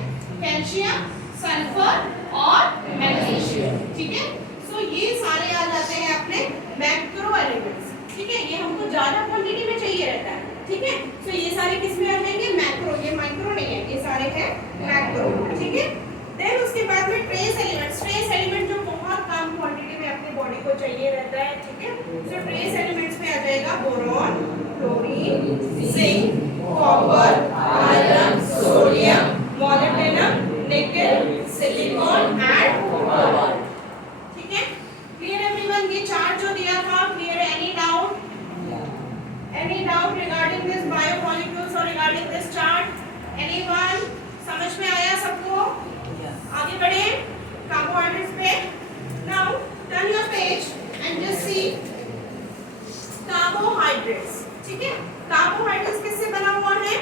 कैल्शियम, सल्फर और मैग्नीशियम, ठीक है। सो ये सारे आ जाते हैं अपने मैक्रो एलिमेंट्स, ठीक है। ये हमको ज्यादा क्वांटिटी में चाहिए रहता है, ठीक है। सो ये सारे किस में आ जाएंगे, मैक्रो, ये माइक्रो नहीं है, ये सारे हैं मैक्रो, ठीक है। देन उसके बाद में ट्रेस एलिमेंट्स। ट्रेस एलिमेंट जो बहुत कम क्वांटिटी में अपनी बॉडी को चाहिए रहता है, ठीक है। सो ट्रेस एलिमेंट्स में आ जाएगा boron, chlorine, zinc, copper, iron, sodium, molybdenum, निकल, सिलिकॉन एंड कोबाल्ट, ठीक है। क्लियर एवरीवन, ये चार्ट जो दिया था क्लियर है? Any doubt? Any doubt regarding this biomolecules or regarding this chart? Anyone? समझ में आया सबको? आगे बढ़े कार्बोहाइड्रेट्स पे। Now turn your page and just see carbohydrates, ठीक है। कार्बोहाइड्रेट्स किससे बना हुआ है?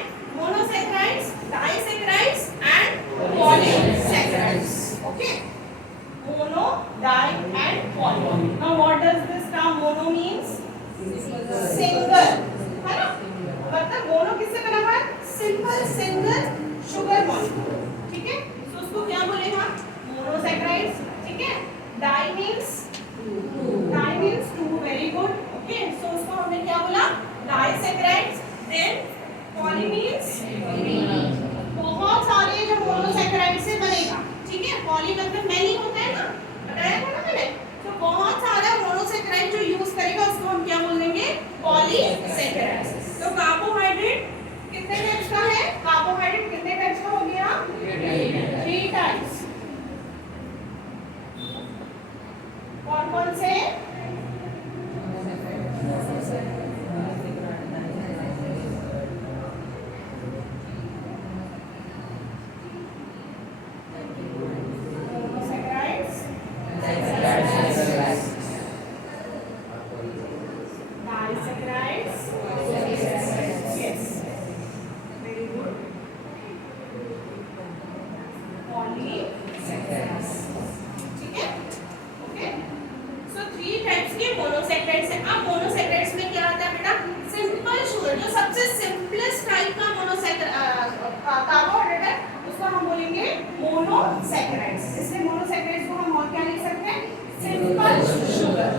मोनोसैकेराइड्स। इसलिए मोनोसैकेराइड्स को हम और क्या लिख सकते हैं? Simple sugar.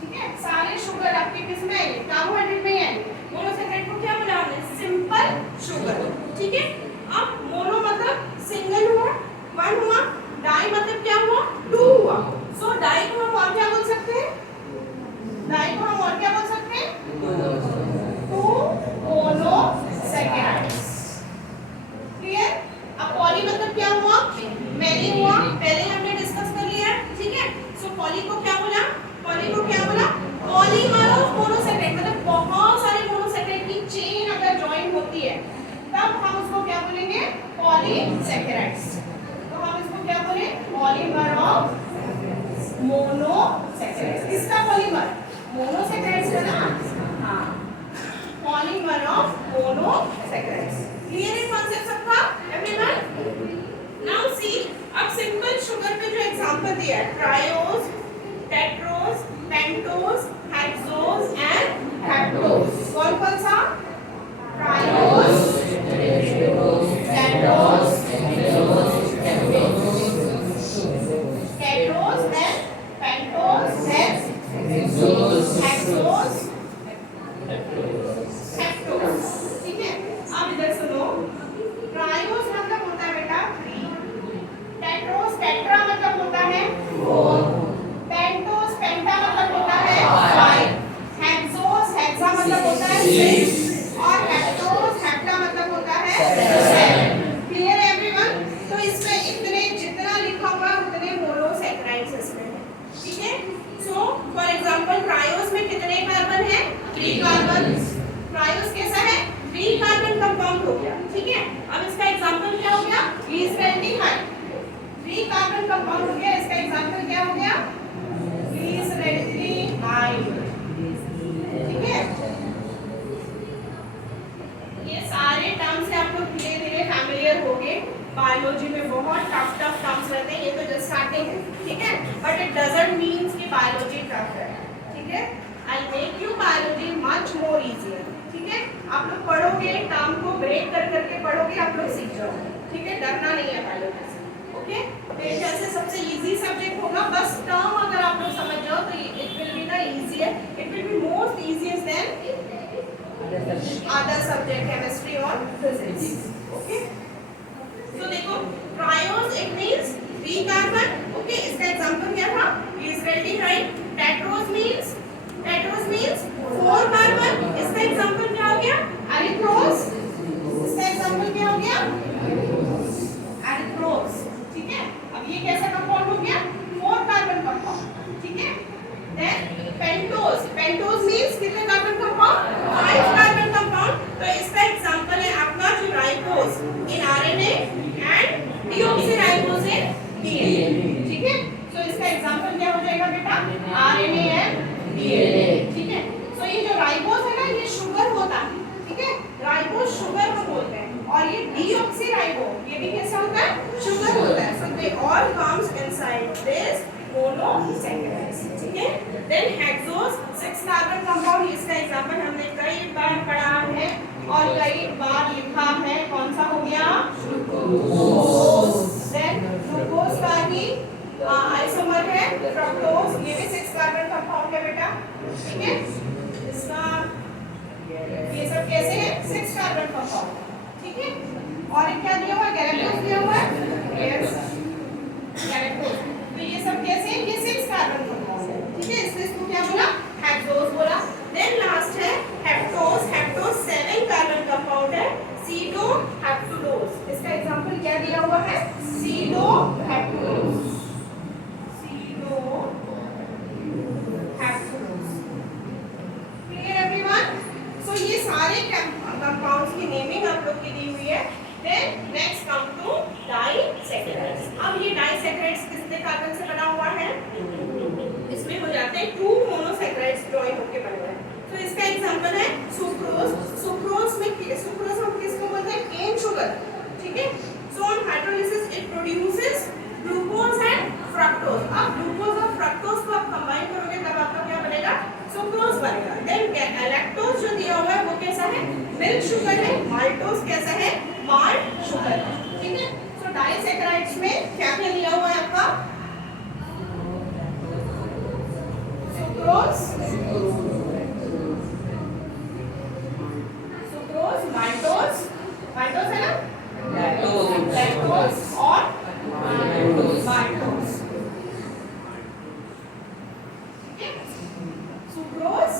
ठीक है, सारे शुगर आपके किस में आएंगे? कार्बोहाइड्रेट में ही आएंगे। मोनोसैकेराइड को क्या बोला हमने? Simple sugar. ठीक है, अब मोनो मतलब सिंगल हुआ, वन हुआ, डाई मतलब क्या हुआ? टू हुआ। सो डाई को हम और क्या बोल सकते हैं? डाई को हम और क्या बोल सकते हैं? Two monosaccharides. क्लियर? अब पॉली मतलब क्या हुआ? मैनी हुआ, पहले हमने डिस्कस कर लिया। ठीक है, सो पॉली को क्या बोला? पॉली को क्या बोला? पॉलीमर ऑफ मोनोसैकेराइड, मतलब बहुत सारे मोनोसैकेराइड की चेन अगर जॉइन होती है तब हम उसको क्या बोलेंगे? पॉलीसैकेराइड्स। तो हम इसको क्या बोले? Polymer of monosaccharides. किसका पॉलीमर? मोनोसैकेराइड्स का ना। हाँ, पॉलीमर ऑफ मोनोसैकेराइड्स। क्लियर है कॉन्सेप्ट सबका एवरीवन? नाउ सी, अब सिंपल शुगर पे जो एग्जांपल दिया है, triose, tetrose, pentose, hexose and heptose. कौन कौन सा? Triose, tetrose, hexose and pentose and hexose, heptose. ठीक है, अब इधर सुनो। ट्रायोज मतलब होता है बेटा 3, टेट्रोज टेट्रा मतलब होता है 4, पेंटोज पेंटा मतलब होता है 5, हेक्सोज हेक्सा मतलब होता है 6 और हेप्टोज हेप्टा मतलब होता है 7। क्लियर है एवरीवन? तो इसमें इतने जितना लिखा हुआ उतने मोनोसैकेराइड्स इसमें है। ठीक है, सो फॉर एग्जांपल ट्रायोज में कितने कार्बन है? 3 कार्बन। ट्रायोज कैसा है? 3 कार्बन कंपाउंड हो गया। ठीक है, अब इसका एग्जांपल क्या हो गया? ग्लिसरैल्डिहाइड। 3 कार्बन कंपाउंड हो गया, इसका एग्जांपल क्या हो गया? ग्लिसरैल्डिहाइड। ठीक है, ये सारे टर्म्स से आप लोग धीरे धीरे फैमिलियर हो गए। बायोलॉजी में बहुत टफ टर्म्स रहते हैं, ये तो जस्ट स्टार्टिंग है। ठीक है, बट इट डजंट मींस कि बायोलॉजी टफ है। ठीक है, I make you biology much more easier. ठीक है, आप लोग पढ़ोगे, टर्म को ब्रेक कर करके पढ़ोगे, आप लोग सीख जाओगे। ठीक है, डरना नहीं है बायोलॉजी से। ओके, मेरे ख्याल से सबसे इजी सब्जेक्ट होगा। बस टर्म अगर आप लोग समझ जाओ तो it will be the easier, it will be most easiest than other subject chemistry और फिजिक्स। ओके, तो देखो triose it means 3 carbon. Okay, इसका एग्जांपल क्या था? ग्लिसरैल्डिहाइड। Tetrose means 4 carbon. इसका एग्जांपल क्या हो गया? एरिथ्रोज। इसका एग्जांपल क्या हो गया? एरिथ्रोज। ठीक है, अब ये कैसा कंपाउंड हो गया? 4 कार्बन कंपाउंड। ठीक है, देन पेंटोज। पेंटोज मींस कितने कार्बन कंपाउंड? 5 carbon compound. तो इसका एग्जांपल है आपका जो ribose in RNA and deoxyribose in DNA. ठीक है, तो इसका एग्जांपल क्या हो जाएगा बेटा? RNA and DNA. ठीक है, तो ये जो राइबोज है ना, ये शुगर होता है। ठीक है, राइबोज शुगर को बोलते हैं, और ये डीऑक्सीराइबो ये भी कैसा होता है? शुगर होता है। So they all comes inside this monosaccharides. ठीक है, देन हेक्सोज 6 कार्बन कंपाउंड। इसका एग्जांपल हमने कई बार पढ़ा है और कई बार लिखा है। कौन सा हो गया? ग्लूकोज। देन ग्लूकोज का ही आइसोमर है फ्रक्टोज, ये भी 6 कार्बन कंपाउंड है बेटा। ठीक है, इसका ये सब कैसे है? 6 कार्बन कंपाउंड। ठीक है, और क्या दिया हुआ है? गैलेक्टोज दिया हुआ है। Yes, galactose. तो ये सब कैसे हैं? ये 6 कार्बन कंपाउंड है। ठीक है, इसलिए इसको क्या बोला? हेक्सोज बोला। देन लास्ट है हेप्टोज। हेप्टोज 7 कार्बन कंपाउंड है। Sedoheptulose. इसका एग्जांपल क्या दिया हुआ है? Sedoheptulose. Sedoheptulose. Clear everyone? So ये सारे कंपाउंड्स की नेमिंग आप लोग की दी हुई है। Then next come to disaccharides. अब ये डाइसैकेराइड्स कितने कार्बन से बना हुआ है? इसमें हो जाते हैं 2 मोनोसैकेराइड्स जॉइन होकर बन रहे हैं। तो इसका एग्जांपल है सुक्रोज। सुक्रोज में सुक्रोज हम किसको बोलते हैं? Cane sugar. ठीक है, so on hydrolysis it produces glucose and fructose. अब ग्लूकोज और फ्रक्टोज को आप कंबाइन करोगे तब आपका क्या बनेगा? सुक्रोज बनेगा। देन लैक्टोज जो दिया हुआ है वो कैसा है? मिल्क शुगर है। माल्टोज कैसा है? माल्ट शुगर है। ठीक है, सो डाइसैकेराइड माल्टोज है ना, लैक्टोज और माल्टोज, ठीक है, sucrose,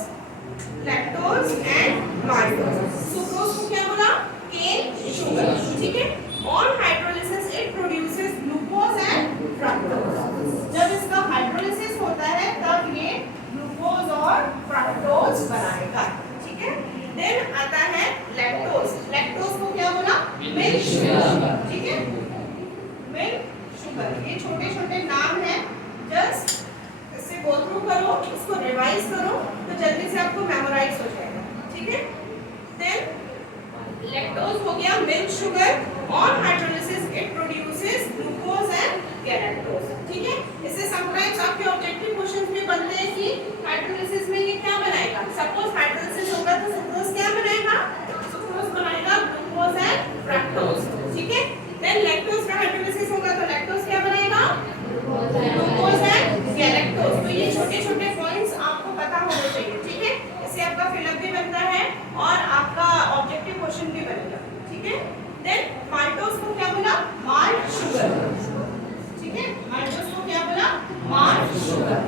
lactose and maltose. Sucrose को क्या बोला, केन शुगर, ठीक है। On hydrolysis it produces glucose and fructose. जब इसका हाइड्रोलिसिस होता है तब ये ग्लूकोज और फ्रक्टोज बनाएगा, ठीक है। देन आता है लैक्टोज। लैक्टोज को क्या बोला, मिल्क शुगर, ठीक है, मिल्क शुगर। ये छोटे छोटे नाम हैं, जस्ट इससे गो थ्रू करो, इसको रिवाइज करो तो जल्दी से आपको मेमोराइज हो जाएगा, ठीक है। देन लैक्टोज हो गया milk sugar, on hydrolysis it produces glucose and galactose, ठीक है। इससे समटाइम्स आपके ऑब्जेक्टिव क्वेश्चंस में बनते हैं कि हाइड्रोलिसिस में ये क्या बनाएगा। सपोज हाइड्रोलिसिस होगा तो सुक्रोज क्या बनाएगा, सुक्रोज बनाएगा ग्लूकोज एंड फ्रक्टोज, ठीक है। देन लैक्टोज का हाइड्रोलिसिस होगा तो लैक्टोज क्या बनाएगा, ग्लूकोज एंड गैलेक्टोज। तो ये छोटे छोटे पॉइंट्स आपको पता होने चाहिए, ठीक है। इससे आपका फिलअप भी बनता है और आपका ऑब्जेक्टिव क्वेश्चन भी बनेगा, ठीक है। देन माल्टोज को क्या बोला, माल्ट शुगर, ठीक है। माल्टोज को क्या बोला, माल्ट शुगर,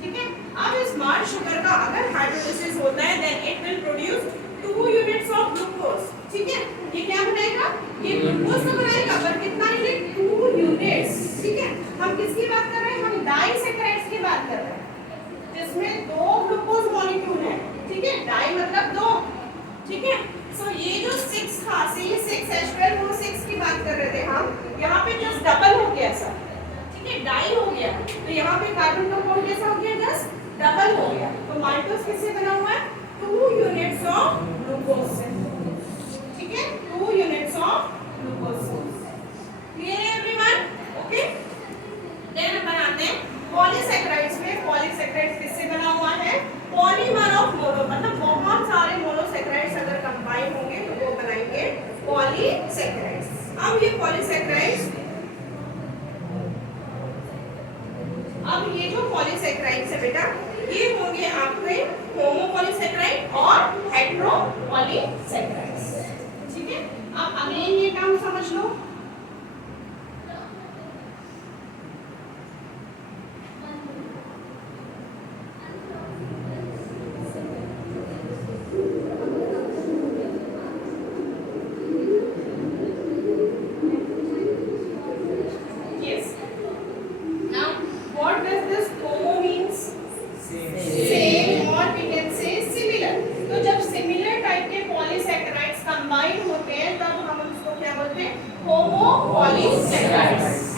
ठीक है। अब इस माल्ट शुगर का अगर हाइड्रोलिसिस होता है then it will produce 2 units of glucose, ठीक है। ये क्या बनाएगा, ये ग्लूकोज तो बनाएगा पर कितना यूनिट, 2 यूनिट्स, ठीक है। हम किसकी बात कर रहे हैं, हम डाइसैकेराइड्स की बात कर रहे हैं जिसमें 2 ग्लूकोज मॉलिक्यूल है, ठीक है। डाई मतलब 2, ठीक है। सो ये जो 6 था, C6H12O6 की बात कर रहे थे हम, यहाँ पे जस्ट डबल हो गया सर, ठीक है, डाई हो गया तो यहाँ पे कार्बन का बॉन्ड कैसा हो गया, जस्ट डबल हो गया। तो माल्टोज किससे बना हुआ है, 2 यूनिट्स ऑफ ग्लूकोज से, ठीक है, 2 यूनिट्स ऑफ ग्लूकोज से। क्लियर है एवरीवन, ओके। देन बनाते हैं पॉलीसैकेराइड्स में। पॉलीसैकेराइड्स किससे बना हुआ है, पॉलीमर ऑफ मोनो, मतलब बहुत सारे मोनोसैकेराइड्स अगर कंबाइन होंगे तो वो बनाएंगे पॉलीसैकेराइड्स। अब ये पॉलीसैकेराइड्स, अब ये जो पॉलीसैकेराइड्स है बेटा ये होंगे आपके होमोपॉलीसैकेराइड और हेटेरोपॉलीसैकेराइड्स, ठीक है। अब अगेन ये टर्म समझ लो,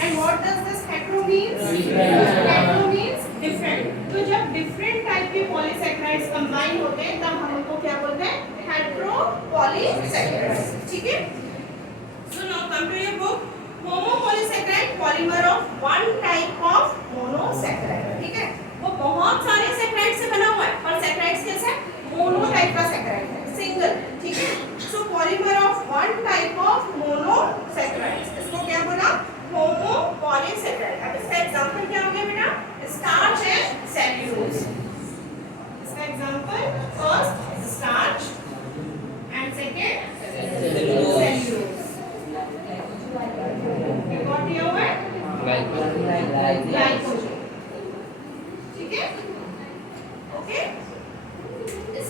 and what does this hetero means, hetero means different। तो जब different type के polysaccharides combine होते हैं तब हम उनको क्या बोलते हैं, heteropolysaccharides, ठीक है। So now come to your book, homopolysaccharide polymer of one type of monosaccharide, ठीक है। वो बहुत सारे सैकराइड से बना हुआ है पर सैकराइड्स कैसे, मोनो टाइप का सैकराइड है, सिंगल, ठीक है। So polymer of one type of monosaccharides, इसको क्या बोला, होमोपॉलीसैकराइड। अब इसका एग्जांपल क्या हो गया बेटा, स्टार्च एंड सेल्यूलोज। इसका example first starch and second cellulose. What दिया हुआ है, ग्लाइकोजन, ठीक है, okay.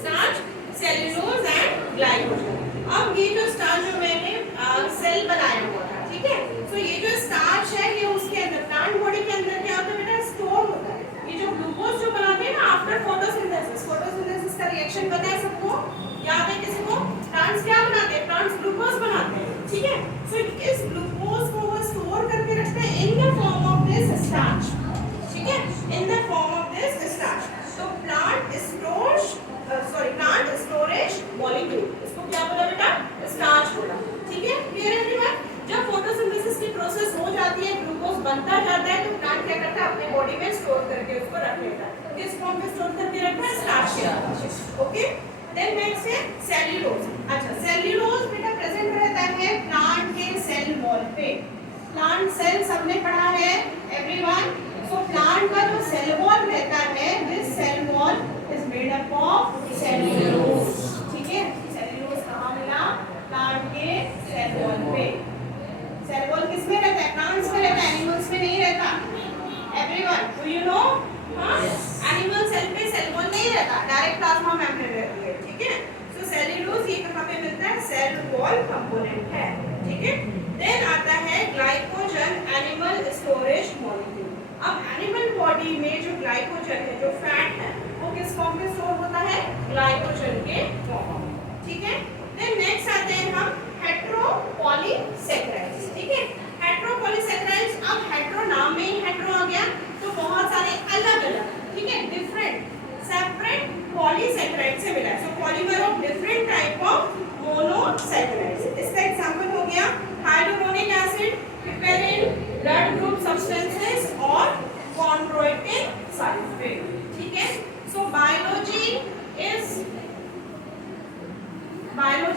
Starch, cellulose and glycogen. अब ये जो स्टार्च जो मैंने सेल बनाया हुआ था, ठीक है। तो ये जो स्टार्च है ये उसके अंदर प्लांट बॉडी के अंदर क्या होता है बेटा, स्टोर होता है। ये जो ग्लूकोज जो बनाते हैं ना आफ्टर फोटोसिंथेसिस, फोटोसिंथेसिस का रिएक्शन पता है सबको, याद है किसी को, प्लांट्स क्या बनाते हैं, प्लांट्स ग्लूकोज बनाते हैं, ठीक है। सो इस ग्लूकोज को वो स्टोर करके रखते हैं in the form of this starch, ठीक है, in the form of this starch. तो plant storage, plant storage molecule, इसको क्या बोला बेटा, स्टार्च बोला, ठीक है। क्लियर है एवरीवन। जब फोटोसिंथेसिस की प्रोसेस हो जाती है, ग्लूकोज बनता जाता है तो प्लांट क्या करता है, अपने बॉडी में स्टोर करके उसको रख लेता है। किस फॉर्म में स्टोर करके रखता है, स्टार्च के, ओके। देन नेक्स्ट है सेल्यूलोज। अच्छा, सेल्यूलोज बेटा प्रेजेंट रहता है प्लांट के सेल वॉल पे। प्लांट सेल सबने पढ़ा है एवरीवन। सो प्लांट का जो सेल वॉल रहता है, this cell wall is made up of cellulose, ठीक है। सेल्यूलोज कहाँ मिला, प्लांट के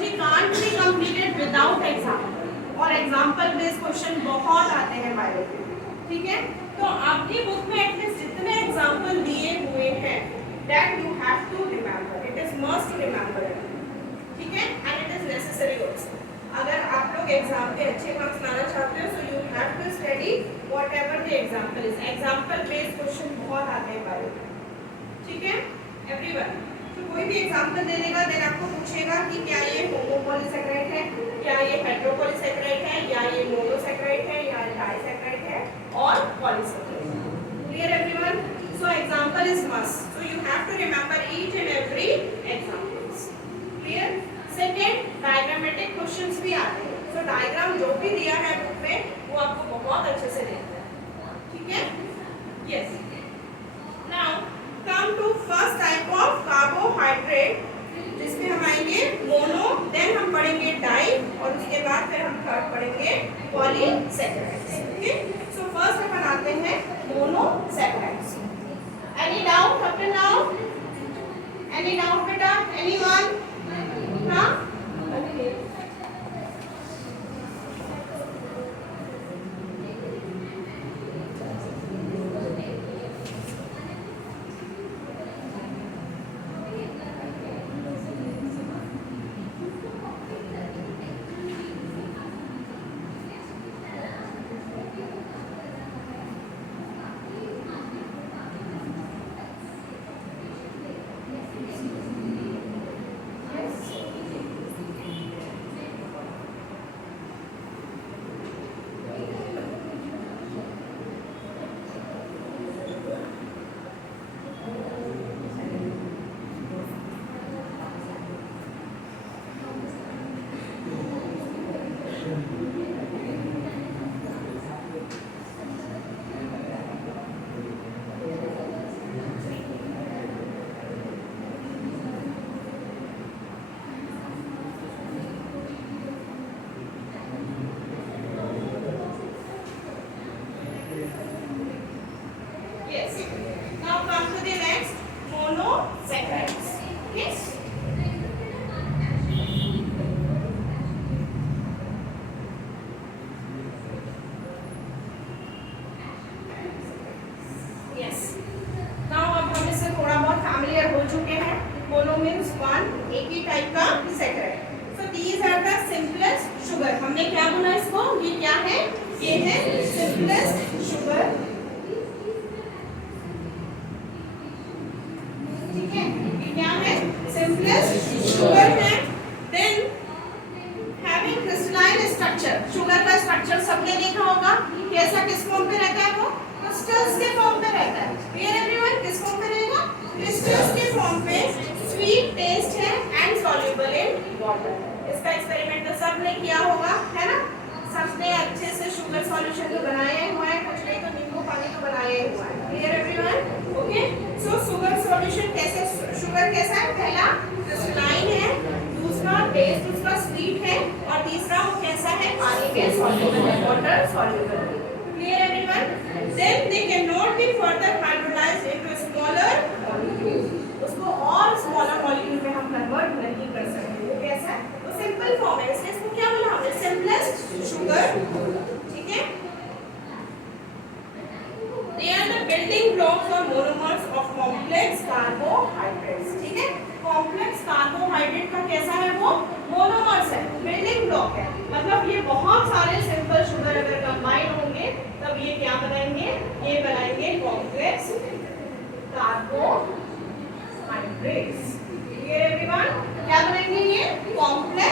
biology can't be completed without example, और एग्जाम्पल बेस्ड क्वेश्चन बहुत आते हैं बायोलॉजी में, ठीक है। तो आपकी बुक में एटलीस्ट जितने एग्जाम्पल दिए हुए हैं that you have to remember, it is must to remember, ठीक है, and it is necessary also. अगर आप लोग एग्जाम पे अच्छे मार्क्स लाना चाहते हो so you have to study whatever the example is, example based question बहुत आते हैं बायोलॉजी, ठीक है एवरीवन। तो कोई भी एग्जाम्पल दे देगा देन आपको पूछेगा कि क्या ये होमोपॉलीसैकेराइड है, क्या ये हेटेरोपॉलीसैकेराइड है, या ये मोनोसैकेराइड है, या डाइसैकेराइड है और polysaccharide. Clear everyone? So example is must, so you have to remember each and every examples. Clear? Second, diagrammatic questions भी आते हैं, सो डायग्राम जो भी दिया है बुक में वो आपको बहुत अच्छे से देखना है, ठीक है। Yes, now come to first type of carbohydrate, जिसमें हम आएंगे मोनो, देन हम पढ़ेंगे डाई, और उसके बाद फिर हम थर्ड पढ़ेंगे पॉलीसैकेराइड्स, ओके। सो फर्स्ट अपन आते हैं monosaccharides. Any doubt up till now? Any doubt बेटा? एनीवन? हाँ, yes. Now come to the next, monosaccharides. Yes. Yes. Now अब हम इससे थोड़ा बहुत familiar हो चुके हैं। Mono means one, एक ही टाइप का saccharide. So these are the simplest sugar. हमने क्या बोला इसको? ये क्या है? ये है simplest sugar. Simplest sugar है, then having crystalline structure, sugar का structure सबने देखा होगा, कैसा किस फॉर्म पे रहता है? वो crystals के फॉर्म पे रहता है। Clear everyone? किस फॉर्म पे रहेगा? crystals के फॉर्म पे, sweet taste है and soluble in water। इसका एक्सपेरिमेंट तो सबने किया होगा, है ना? सबने अच्छे से शुगर सॉल्यूशन तो बनाया हुआ है, कुछ नहीं तो नींबू पानी तो बनाया हुआ है। Clear everyone? Okay? So sugar solution कैसे, शुगर कैसा है? पहला क्रिस्टलाइन है, दूसरा टेस्ट उसका स्वीट है, और तीसरा वो कैसा है? पानी में सॉल्युबल है, वाटर सॉल्युबल है। Clear everyone? Then they cannot be further hydrolyzed into smaller molecules। उसको और smaller molecule में हम कन्वर्ट नहीं कर सकते। वो कैसा है? वो सिंपल फॉर्म है, इसलिए इसको क्या बोला हमने? सिंपलेस्ट शुगर, ठीक है। They are the building blocks or monomers of complex carbohydrates, ठीक है। कॉम्प्लेक्स कार्बोहाइड्रेट का कैसा है? वो मोनोमर्स है, बिल्डिंग ब्लॉक है। मतलब ये बहुत सारे सिंपल शुगर अगर कंबाइन होंगे तब ये क्या बनाएंगे? ये बनाएंगे कॉम्प्लेक्स कार्बोहाइड्रेट्स। Clear everyone? क्या बनाएंगे ये? Complex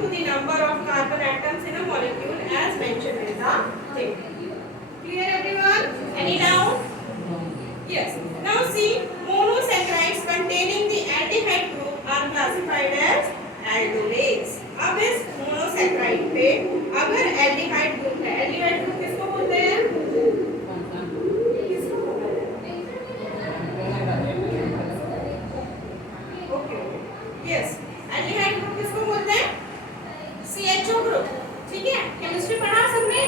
to the number of carbon atoms in a molecule as mentioned in the table. Clear everyone? Any doubt? Yes. Now see, monosaccharides containing the aldehyde group are classified as aldolase. अब इस मोनोसैकेराइड पे अगर एल्डिहाइड ग्रुप है, एल्डिहाइड ग्रुप किसको बोलते हैं? ओके, यस, एल्डिहाइड ग्रुप किसको बोलते हैं? CHO group. ठीक है, केमिस्ट्री पढ़ा सबने?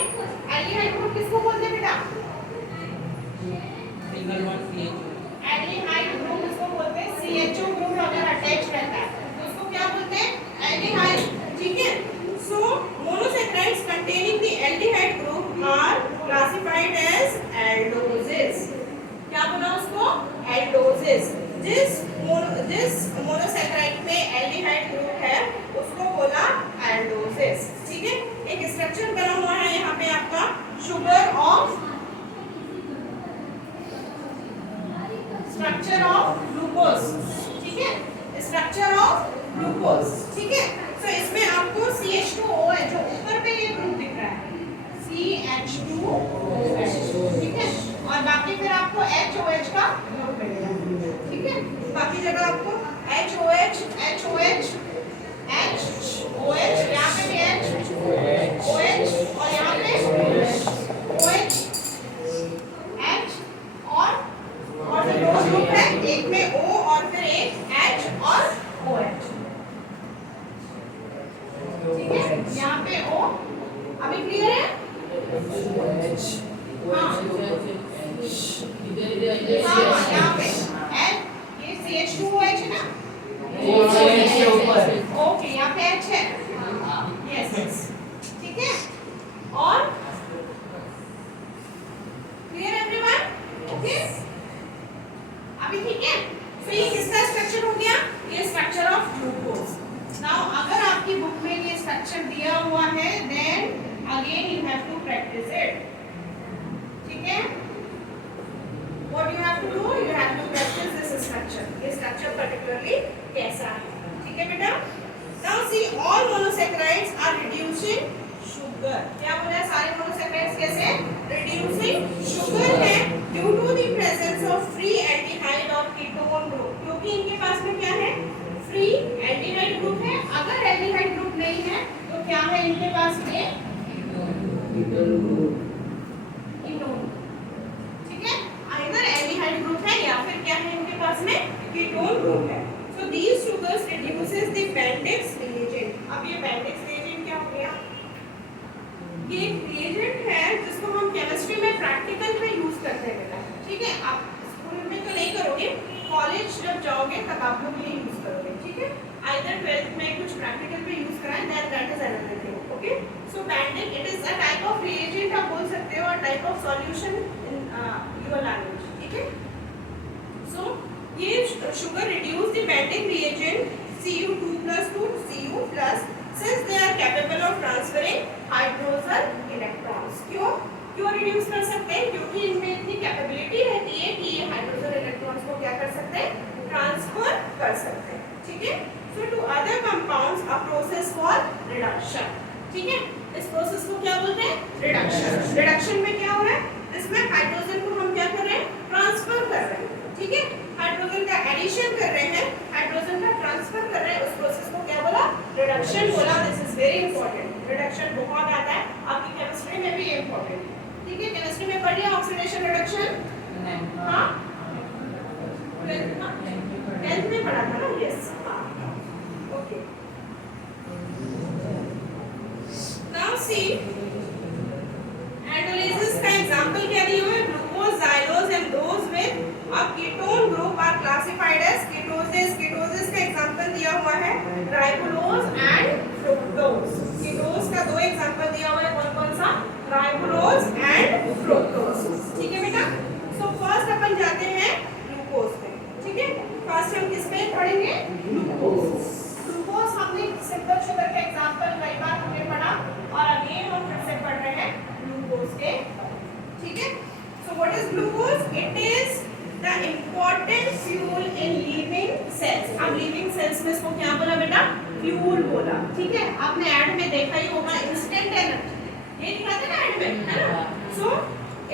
एल्डिहाइड ग्रुप किसको बोलते हैं बेटा? एल्डिहाइड ग्रुप किसको बोलते हैं? CHO ग्रुप अगर अटैच रहता है तो उसको क्या बोलते हैं? एल्डिहाइड. ठीक है, so monosaccharides containing the aldehyde group are classified as aldoses. क्या बोला उसको? aldoses. जिस मोनोसैकेराइड में एल्डिहाइड ग्रुप है उसको बोला aldoses. ठीक है, एक स्ट्रक्चर बना हुआ है यहाँ पे आपका sugar of structure of glucose. ठीक है, स्ट्रक्चर ऑफ ग्लूकोज. ठीक है, तो इसमें आपको CH2OH जो ऊपर पे ये ग्रुप दिख रहा है CH2OH. ठीक है, और बाकी फिर आपको HOH का ग्रुप मिलेगा. ठीक है, बाकी जगह आपको HOH HOH HOH, यहाँ पे भी HOH और यहाँ पे OH H और फिर दो ग्रुप है, एक में O और फिर एक H और OH. ठीक है, यहाँ पे O अभी क्लियर है? हाँ, यहाँ पे H, ये CH2OH है ना? ओके, यहाँ पे H है. यस, ठीक है, और क्लियर एवरीवन? ओके, अभी ठीक है. तो ये किसका स्ट्रक्चर हो गया? ये स्ट्रक्चर ऑफ ग्लूकोज. नाउ अगर आपकी बुक में ये स्ट्रक्चर दिया हुआ है then again you have to practice it. ठीक है, what you have to do, you have to practice this structure. ये स्ट्रक्चर पर्टिकुलरली कैसा है? ठीक है बेटा. Now see, all monosaccharides are reducing sugar. क्या बोला है? सारे मोनोसैकेराइड्स कैसे रिड्यूसिंग शुगर है due to the presence of free aldehyde और कीटोन ग्रुप. क्योंकि इनके पास में क्या है? फ्री एल्डिहाइड ग्रुप है. अगर एल्डिहाइड ग्रुप नहीं है तो क्या है इनके पास में? कीटोन. ठीक है, आइदर एल्डिहाइड ग्रुप है या फिर क्या है इनके पास में? कीटोन ग्रुप है. So these sugars reduces the Benedict's reagent. अब ये बेंडिक्स रिएजेंट क्या हो गया? ये एक रिएजेंट है जिसको हम केमिस्ट्री में प्रैक्टिकल पे यूज करते हैं बेटा. ठीक है, आप स्कूल में तो नहीं करोगे, कॉलेज जब जाओगे तब आप लोग ये यूज करोगे. ठीक है, आइदर 12th में कुछ प्रैक्टिकल पे यूज कराएं, that is another thing. Okay, so Benedict it is a type of reagent आप बोल सकते हो, और type of solution in your language. ठीक है, सो ये sugar reduce the Benedict reagent Cu2+ to Cu+, since they are capable of transferring hydrogen electrons. क्यों रिड्यूस कर सकते हैं? क्योंकि इनमें इतनी कैपेबिलिटी रहती है कि ये हाइड्रोजन इलेक्ट्रॉन्स को क्या कर सकते हैं? ट्रांसफर कर सकते हैं. ठीक है, so to other compounds a process for reduction. ठीक है, इस प्रोसेस को क्या बोलते हैं? रिडक्शन. रिडक्शन में क्या हो रहा है? इसमें हाइड्रोजन को हम क्या कर रहे हैं? ट्रांसफर कर रहे हैं. ठीक है, हाइड्रोजन का एडिशन कर रहे हैं, हाइड्रोजन का ट्रांसफर कर रहे हैं. उस प्रोसेस को क्या बोला? रिडक्शन बोला. This is very important. Reduction बहुत आता है आपकी केमिस्ट्री में भी, ये इंपॉर्टेंट है. ठीक है, केमिस्ट्री में पढ़िए ऑक्सीडेशन रिडक्शन. हाँ, 10th में पढ़ा था ना? Yes. Okay, now see, aldolases का एग्जांपल क्या दिया हुआ है? Glucose, xylose and those with a ketone group are classified as ketoses. Ketoses का एग्जांपल दिया हुआ है राइबोलोज एंड फ्रुक्टोज. कीटोज का दो एग्जांपल दिया हुआ है, कौन कौन सा? राइबोलोज एंड फ्रुक्टोज. ठीक है बेटा, सो फर्स्ट अपन जाते हैं ग्लूकोज पे. ठीक है, फर्स्ट हम किस पे पढ़ेंगे? ग्लूकोज. ग्लूकोज हमने सिंपल शुगर का एग्जांपल कई बार हमने पढ़ा और अगेन हम फिर से पढ़ रहे हैं ग्लूकोज के. ठीक है, so what is glucose? It is the important fuel in living cells. अब लिविंग सेल्स में इसको क्या बोला बेटा? फ्यूल बोला, ठीक है। आपने ऐड में देखा ही होगा इंस्टेंट एनर्जी, ये दिखाते ना ऐड में, है ना। सो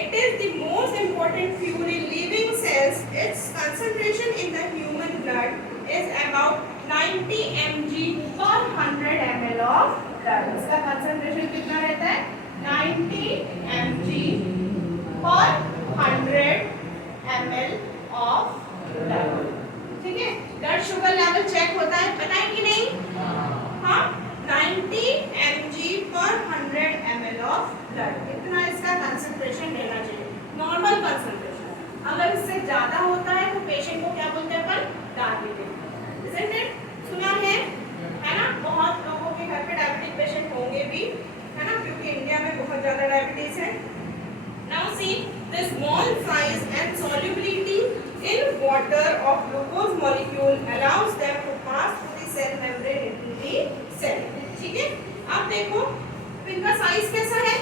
it is the most important fuel in living cells. Its concentration in the human blood is about 90 mg per 100 ml of blood. इसका concentration कितना रहता है? 90 mg per 100 ml of blood. ठीक है, ब्लड शुगर लेवल चेक होता है, पता है कि नहीं? हाँ, 90 mg per 100 ml of blood, इतना इसका कंसंट्रेशन रहना चाहिए, नॉर्मल कंसंट्रेशन। अगर इससे ज्यादा होता है तो पेशेंट को क्या बोलते हैं अपन? Diabetic, isn't it? सुना है ना? बहुत लोगों के घर पे डायबिटिक पेशेंट होंगे भी, है ना, क्योंकि इंडिया में बहुत ज्यादा डायबिटीज है। Now see, the small size and solubility in water of glucose molecule allows them to pass through the cell membrane into the cell. ठीक है, अब देखो इनका साइज कैसा है?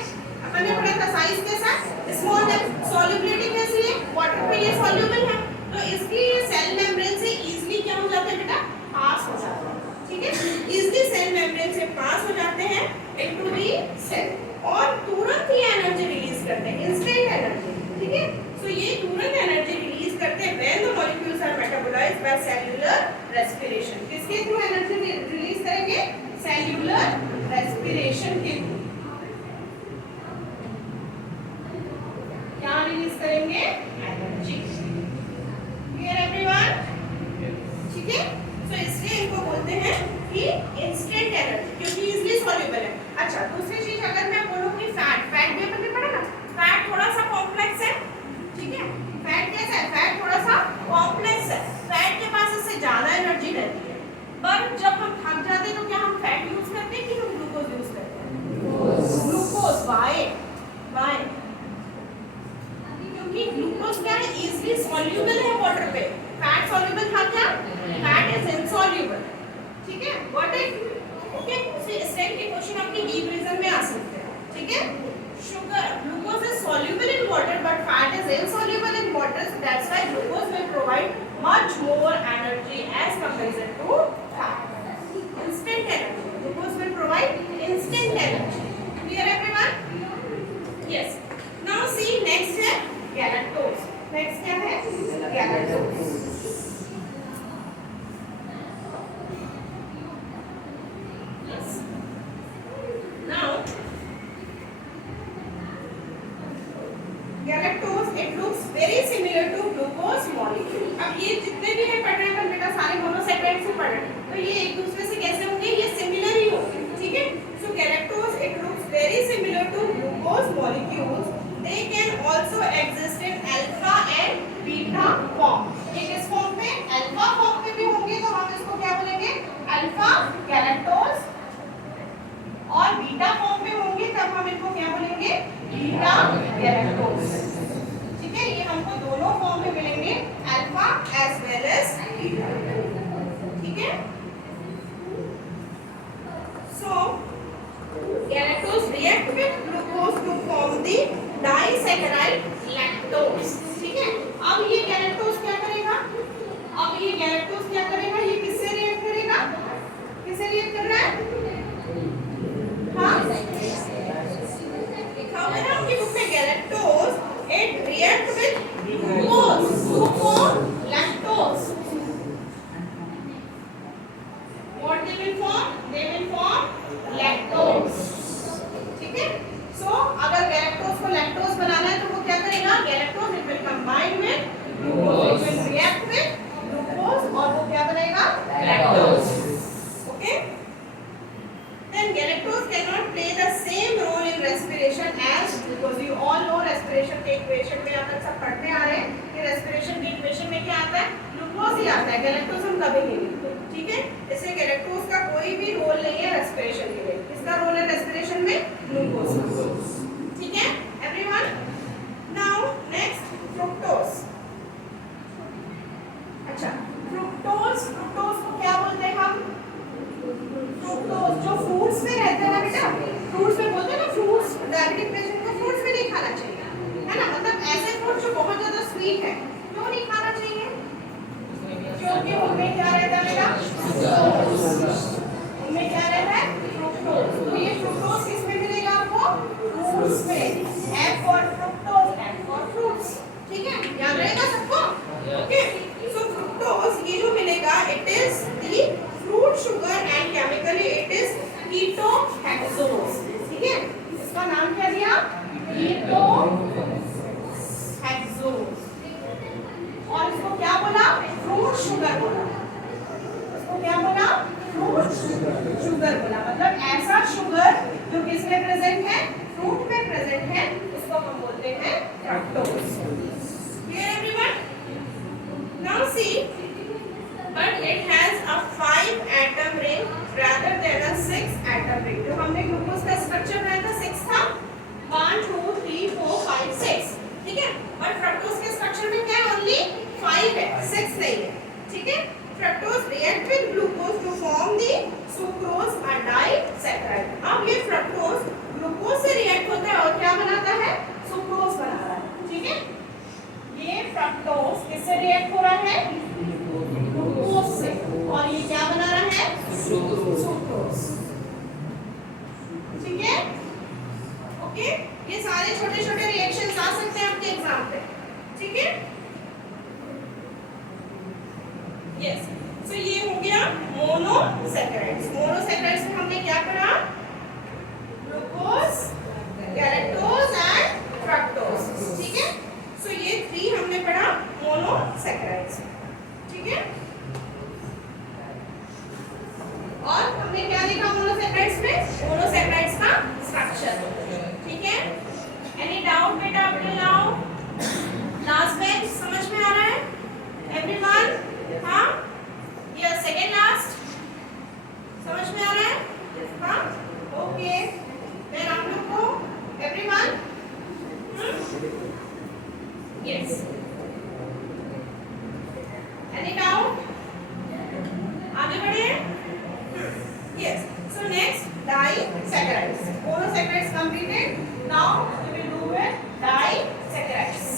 अपन ने पढ़ा था साइज कैसा? स्मॉल है, सॉल्युबिलिटी कैसी है? वाटर पे ये सॉल्युबल है, तो इसकी सेल मेम्ब्रेन से इजीली क्या हो जाते हैं बेटा? पास हो जाते हैं, ठीक है, इजीली सेल मेम्ब्रेन से पास हो जाते हैं इनटू दी सेल और तुरंत ही एनर्जी रिलीज करते हैं, इंस्टेंट एनर्जी, ठीक है। सो ये तुरंत एनर्जी रिलीज करते हैं when the molecules are metabolised by cellular respiration. किसके थ्रू एनर्जी रिलीज करेंगे? सेल्युलर रेस्पिरेशन के थ्रू। क्या रिलीज करेंगे? एनर्जी। Clear everyone? ठीक है, सो इसलिए इनको बोलते हैं कि इंस्टेंट एनर्जी, क्योंकि इजीली सॉल्युबल है। अच्छा, दूसरी चीज अगर मैं बोलूं कि फैट भी अपन ने पढ़ा ना, फैट थोड़ा सा कॉम्प्लेक्स है, ठीक है। फैट कैसा है? फैट थोड़ा सा कॉम्प्लेक्स है, फैट के पास इससे ज्यादा एनर्जी रहती है, पर जब हम थक जाते हैं तो क्या हम फैट यूज करते हैं कि हम ग्लूकोज यूज करते हैं? ग्लूकोज। वाई? क्योंकि ग्लूकोज क्या है? इजीली सॉल्युबल है वाटर पे। फैट सॉल्युबल था क्या? फैट इज इनसॉल्युबल, ठीक है। व्हाट इज ओके, इस टाइप के क्वेश्चन आपके डीप रीजन में आ सकते हैं, ठीक है। Sugar, glucose is soluble in water but fat is insoluble in water, so that's why glucose will provide much more energy as comparison to fat. Instant energy, glucose will provide instant energy. Clear everyone? Yes. Now see next है गैलेक्टोज। नेक्स्ट क्या है? Galactose. Galactose, it looks very similar to glucose molecule. अब ये जितने भी है पढ़ रहे हैं बेटा, सारे मोनोसैकेराइड्स से पढ़ रहे हैं, तो ये एक दूसरे से कैसे होंगे? ये सिमिलर ही होंगे, ठीक है। So galactose, it looks very similar to glucose molecules. They can also exist in alpha and beta form. ये किस फॉर्म में? अल्फा फॉर्म में भी होंगे, तो हम इसको क्या बोलेंगे? अल्फा गैलेक्टोज, और बीटा फॉर्म में होंगे तब हम इनको क्या बोलेंगे? बीटा गैलेक्टोज, ठीक है। ये हमको दोनों फॉर्म में मिलेंगे, alpha as well as beta, ठीक है। So galactose react with glucose to form the disaccharide lactose, ठीक है। अब ये गैलेक्टोज क्या करेगा? ये किससे रिएक्ट करेगा? किससे रिएक्ट कर रहा है? हाँ, लिखा हुआ है ना आपकी बुक में, galactose it react with glucose to form lactose. What they will form? They will form lactose, ठीक है। So अगर गैलेक्टोज को लैक्टोज बनाना है तो वो क्या करेगा? Galactose it will combine with glucose, it will react with glucose और वो क्या बनेगा? Lactose, okay। Then galactose cannot play the same role in respiration as glucose. You all know respiration के इक्वेशन में अपन सब पढ़ते आ रहे हैं कि respiration के इक्वेशन में क्या आता है? ग्लूकोज ही आता है, गैलेक्टोज हम कभी नहीं लिखते, ठीक है। इससे गैलेक्टोज का कोई भी रोल नहीं है रेस्पिरेशन के लिए। किसका रोल है रेस्पिरेशन में? ग्लूकोज का, ठीक है एवरीवन। Now next fructose. अच्छा, फ्रुक्टोज को क्या बोलते हैं हम? फ्रुक्टोज जो फ्रूट्स में रहते हैं ना बेटा, फ्रूट्स में बोलते हैं ना, फ्रूट्स डायबिटिक पेशेंट को फ्रूट्स में नहीं खाना चाहिए, है ना। मतलब ऐसे फ्रूट्स जो बहुत ज्यादा स्वीट है, क्यों नहीं खाना चाहिए? क्योंकि उनमें क्या रहता है बेटा? फ्रूट शुगर बोला, उसको क्या बोला? फ्रूट शुगर बोला। मतलब ऐसा शुगर जो किसमें प्रेजेंट है? फ्रूट में प्रेजेंट है, उसको हम बोलते हैं fructose. Clear everyone? Now C, but it has a 5 atom ring rather than a 6 atom ring। जो हमने ग्लूकोज का स्ट्रक्चर बनाया था 6 था, 1 2 3 4 5 6, ठीक है। बट फ्रक्टोज के स्ट्रक्चर में क्या है? ओनली 5 है, 6 नहीं है, ठीक है। Fructose react with glucose to form the sucrose और डाइसैकराइड। अब ये फ्रक्टोज ग्लूकोज से रिएक्ट होता है और क्या बनाता है? सुक्रोज बनाता है, ठीक है। ये फ्रक्टोज किससे रिएक्ट हो रहा है? ग्लूकोज से, और ये क्या बना रहा है? सुक्रोज, ठीक है। ओके, ये सारे छोटे छोटे रिएक्शंस आ सकते हैं आपके एग्जाम पे, ठीक है। यस, सो ये हो गया मोनोसैकराइड्स। मोनोसैकराइड्स में हमने क्या पढ़ा? ग्लूकोज, गैलेक्टोज एंड फ्रक्टोज, ठीक है। सो ये 3 हमने पढ़ा मोनोसैकराइड्स, ठीक है। और हमने क्या देखा मोनोसैकराइड्स में? मोनोसैकराइड्स का स्ट्रक्चर, ठीक है। एनी डाउट बेटा up till now? Last bench समझ में आ रहा है एवरीवन? हाँ, या सेकंड लास्ट समझ में आ रहा है? हाँ, ओके। देन आप लोग को एवरीवन, यस, एनी डाउट? आगे बढ़े। Yes. So next, disaccharides. Monosaccharides completed. Now we will do with disaccharides.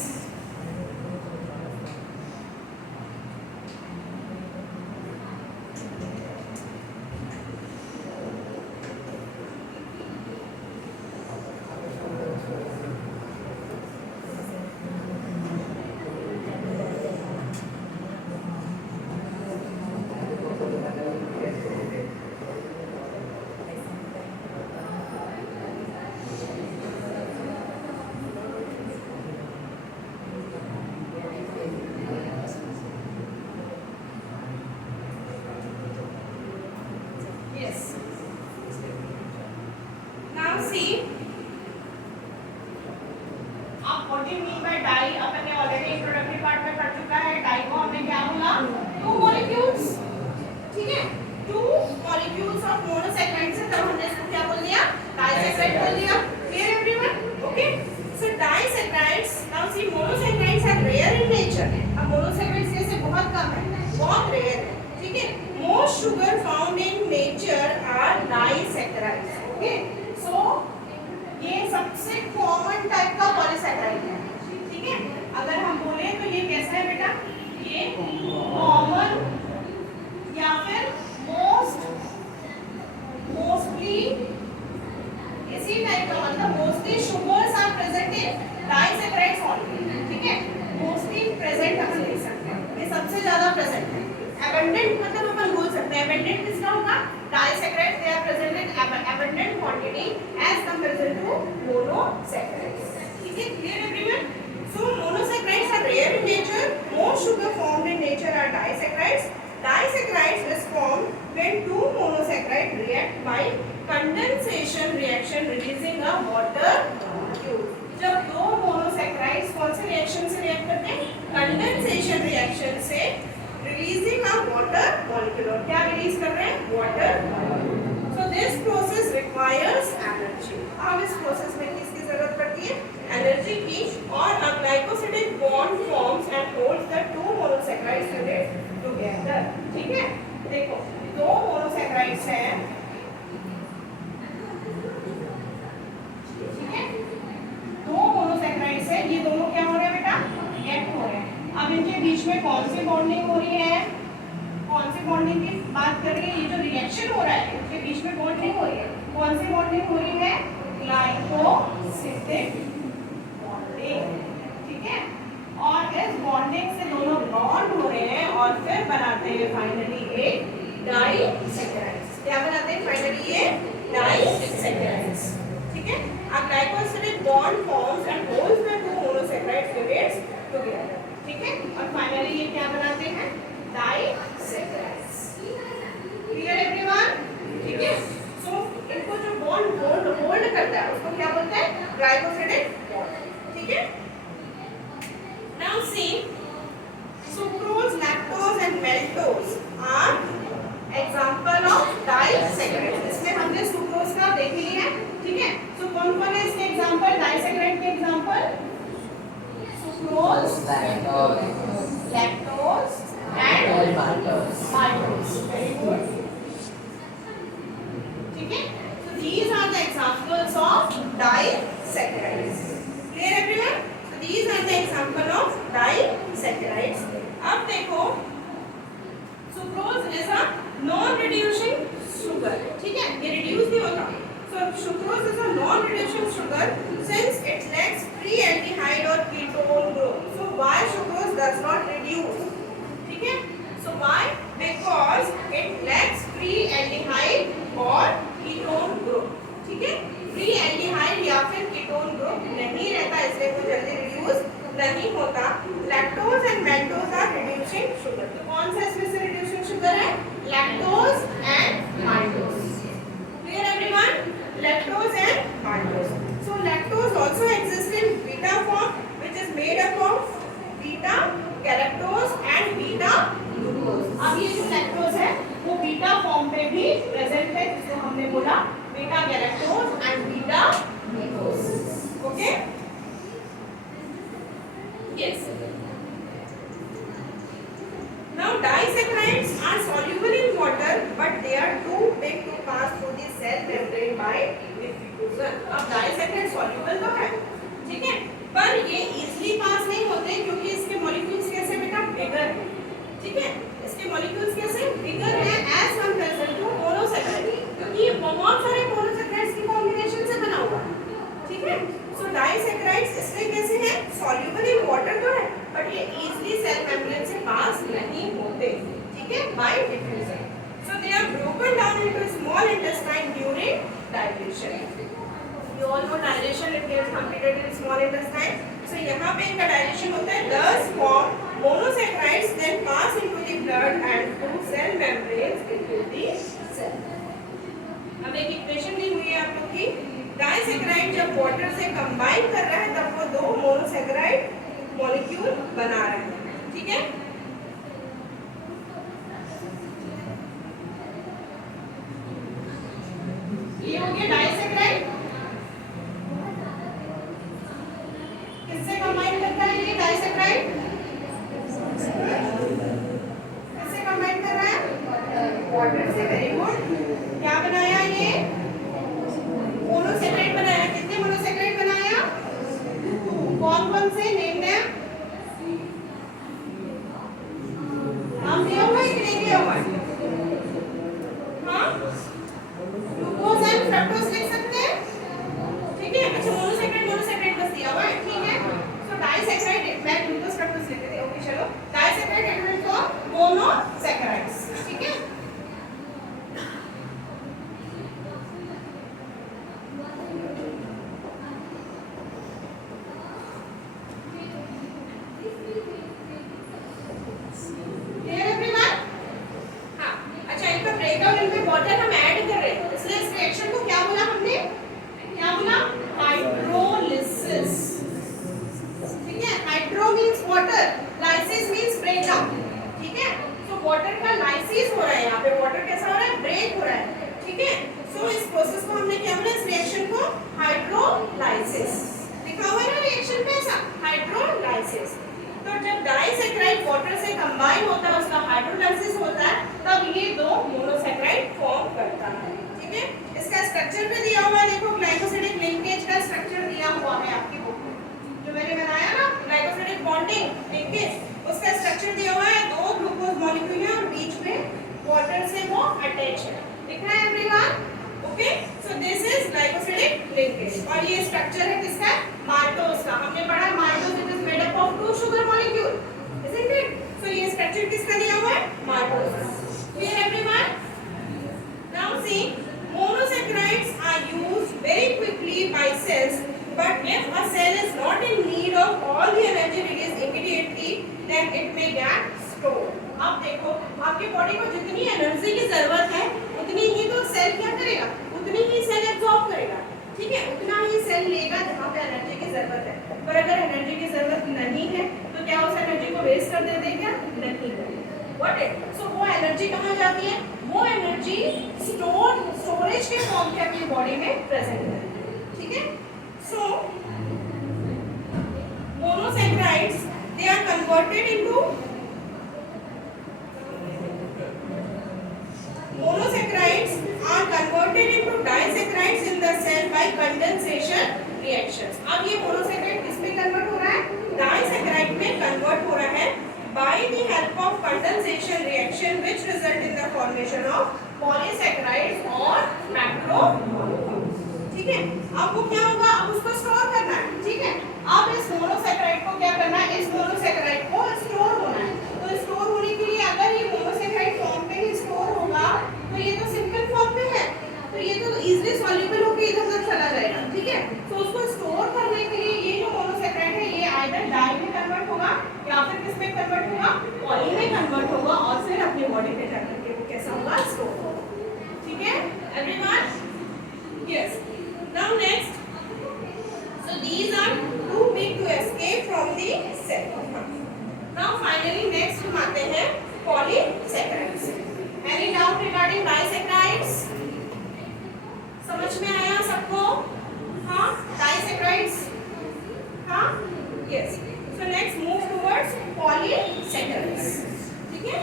Yes. Now see, आप what do you mean by die? अपन ने ऑलरेडी इंट्रोडक्टरी पार्ट में पढ़ चुका है। डाई को हमने क्या बोला? 2 molecules, ठीक है। 2 molecules of monosaccharides है, तब हमने इसको क्या बोल दिया? डाइसैकराइड बोल दिया। Clear everyone? Okay. So disaccharides. Now see, monosaccharides are rare in nature. अब monosaccharides जैसे बहुत कम है, बहुत रेयर है, ठीक है। Most sugar found in nature are disaccharides. Okay. So ये सबसे कॉमन टाइप का पॉलीसैकेराइड है, ठीक है। अगर हम बोले तो ये कैसा है बेटा? ये कॉमन या फिर मोस्टली इसी टाइप का, मतलब mostly sugars are present in disaccharides only, ठीक है। मोस्टली प्रेजेंट अपन ले सकते हैं, ये सबसे ज्यादा प्रेजेंट है। एबंडेंट मतलब अपन बोल सकते हैं एबंडेंट किसका होगा? Disaccharides, they are present in abundant quantity as comparison to monosaccharides, ठीक है। Clear everyone? So monosaccharides are rare in nature. Most sugar formed in nature are disaccharides. Disaccharides is formed when 2 monosaccharides react by condensation reaction releasing a water molecule. जब 2 monosaccharides कौन से रिएक्शन से रिएक्ट करते हैं? कंडेंसेशन रिएक्शन से releasing a water molecule। और क्या रिलीज कर रहे हैं? Water molecule। So this process requires energy। अब इस प्रोसेस में किसकी जरूरत पड़ती है? एनर्जी की। और a glycosidic bond forms and holds the 2 monosaccharides units together, ठीक है। देखो 2 monosaccharides हैं, ठीक है। 2 monosaccharides हैं, ये दोनों क्या हो रहे हैं बेटा? रिएक्ट हो रहे हैं। अब इनके बीच में कौन सी बॉन्डिंग हो रही है? कौन सी बॉन्डिंग की बात कर रही है? ये जो रिएक्शन हो रहा है इसके बीच में बॉन्डिंग हो रही है। कौन सी बॉन्डिंग हो रही है? ग्लाइकोसिडिक बॉन्डिंग, ठीक है। और इस बॉन्डिंग से दोनों बॉन्ड हो रहे हैं और फिर बनाते हैं फाइनली एक डाइसैकराइड्स। क्या बनाते हैं फाइनली? ये डाइसैकराइड्स, ठीक है। A glycosidic bond forms and holds the 2 monosaccharides units together, ठीक है। और फाइनली ये क्या बनाते हैं? see, sucrose, lactose and maltose are example of disaccharides. इसमें हमने सुक्रोज का देख लिया है, ठीक है। सो कौन कौन है इसके एग्जांपल, डाइसैकराइड के example? Sucrose, lactose and maltose. Very good, ठीक है। So these are the examples of disaccharides. Clear everyone? So these are the example of disaccharides. अब देखो, sucrose is a non reducing sugar, ठीक है, ये रिड्यूस नहीं होता। So sucrose is a non reducing sugar since it lacks free aldehyde और ketone group. So why sucrose does not reduce, ठीक है। So why? Because it lacks free aldehyde और कीटोन ग्रुप, ठीक है। फ्री एल्डिहाइड या फिर कीटोन ग्रुप नहीं रहता, इसलिए वो जल्दी रिड्यूस नहीं होता। Lactose and maltose are reducing sugar. तो कौन सा इसमें से रिड्यूसिंग शुगर है? Lactose and maltose. Clear everyone? Lactose and maltose. So lactose also exist in beta form which is made up of beta galactose and beta glucose. अब ये जो लैक्टोज है वो बीटा फॉर्म पे भी प्रेजेंट है, जिसको हमने बोला beta galactose and beta glucose. Okay, yes. Now disaccharides are soluble in water but they are too big to pass through the cell membrane by diffusion. अब disaccharides soluble तो है, ठीक है, पर ये easily pass नहीं होते क्योंकि इसके molecules कैसे बेटा bigger है, ठीक है। इसके molecules कैसे bigger है as comparison to monosaccharide, क्योंकि ये बहुत सारे monosaccharides की combination से बना हुआ है, ठीक है। So disaccharides इसलिए कैसे हैं? soluble in water तो है but ये easily cell membrane से pass नहीं होते, ठीक है, by diffusion. So they are broken down into small intestine during digestion. You all know digestion it gets completed in small intestine. So यहाँ पे इनका digestion होता है, thus form monosaccharides then pass into the blood and through cell membranes into the cell. अब एक इक्वेशन दी हुई है आप लोग की, डाइसैकराइड जब वाटर से कंबाइन कर रहा है तब वो दो मोनोसैकराइड मॉलिक्यूल बना रहा है, ठीक है। ये हो गया डाइसैकराइड, किससे कंबाइन करता है ये डाइसैकराइड? किससे कंबाइन कर रहा है? वाटर से। वेरी गुड, क्या बनाया ये? मोनोसैकराइड बनाया। कितने मोनोसैकराइड बनाया? कौन कौन से? Name them. नाम दिया हुआ है कि नहीं दिया हुआ है? हाँ, ग्लूकोज एंड फ्रक्टोज लिख सकते हैं, ठीक है। अच्छा, मोनोसैकराइड बस दिया हुआ है, ठीक है। सो डाइसैकराइड, मैं ग्लूकोज फ्रक्टोज लिख देती हूं, ओके चलो। डाइसैकराइड एलिमेंट फॉर मोनोसैकराइड्स, ठीक है। वाटर का लाइसिस हो रहा है, यहाँ पे वाटर कैसा हो रहा है? ब्रेक हो रहा है, ठीक है। सो इस प्रोसेस को हमने क्या बोला? इस रिएक्शन को हाइड्रोलाइसिस लिखा हुआ है ना रिएक्शन पे, ऐसा हाइड्रोलाइसिस। तो जब डाइसैकराइड वाटर से कंबाइन होता है, उसका हाइड्रोलाइसिस होता है, तब ये दो मोनोसैकराइड फॉर्म करता है, ठीक है। इसका स्ट्रक्चर पे दिया हुआ है, देखो ग्लाइकोसिडिक लिंकेज का स्ट्रक्चर दिया हुआ है आपकी बुक में, जो मैंने बनाया ना ग्लाइकोसिडिक बॉन्डिंग लिंकेज, उसका स्ट्रक्चर दिया हुआ है। दो ग्लूकोज मॉलिक्यूल है और बीच में वाटर से वो अटैच है, दिख रहा है everyone? Okay, so this is glycosidic linkage. और ये स्ट्रक्चर है किसका? माल्टोज का। हमने पढ़ा maltose it is made up of two sugar molecule, isn't it? सो ये स्ट्रक्चर किसका दिया हुआ है? माल्टोज का। Clear everyone? Now see, monosaccharides are used very quickly by cells, but if a cell is not in need of all the energy released immediately, then it may get stored. अब देखो, आपके बॉडी को जितनी एनर्जी की जरूरत है उतनी ही तो सेल क्या करेगा? उतनी ही सेल एब्जॉर्ब करेगा, ठीक है, उतना ही सेल लेगा जहाँ पे एनर्जी की जरूरत है। पर अगर एनर्जी की जरूरत नहीं है तो क्या उस एनर्जी ट्रांसफर दे दे क्या? नहीं करेगा। What it? सो वो एनर्जी कहाँ जाती है? वो एनर्जी स्टोरेज के फॉर्म पे अपनी बॉडी में प्रेजेंट है, ठीक है? सो monosaccharides they are converted into disaccharides in the cell by condensation reactions. अब ये मोनोसैकेराइड किसमें कन्वर्ट हो रहा है? डाइसैकेराइड में कन्वर्ट हो रहा है by the help of condensation reaction which result in the formation of polysaccharides or macromolecules. ठीक है? अब वो क्या होगा? अब उसको स्टोर करना है, ठीक है? अब इस मोनोसैकेराइड को क्या करना है? इस मोनोसैकेराइड को स्टोर होना है। तो स्टोर होने के लिए अगर ये मोनोसैकेराइड फॉर्म में ही स्टोर होगा तो ये तो सिंपल फॉर्म में है, तो ये तो इजीली सॉल्युबल होकर इधर उधर चला जाएगा, ठीक है? तो उसको स्टोर करने के लिए ये जो मोनोसैकेराइड है ये आइदर डाई में कन्वर्ट होगा या फिर किस में कन्वर्ट होगा? पॉली में कन्वर्ट होगा और फिर अपनी बॉडी पे जाकर के वो कैसा होगा? स्टोर होगा, ठीक है? Everyone? Yes. Now next, so these are too big to escape from the cell. Now finally next हम आते हैं polysaccharides. Any doubt regarding disaccharides? समझ में आया सबको? हाँ, disaccharides? हाँ, yes. So next move towards polysaccharides. ठीक है?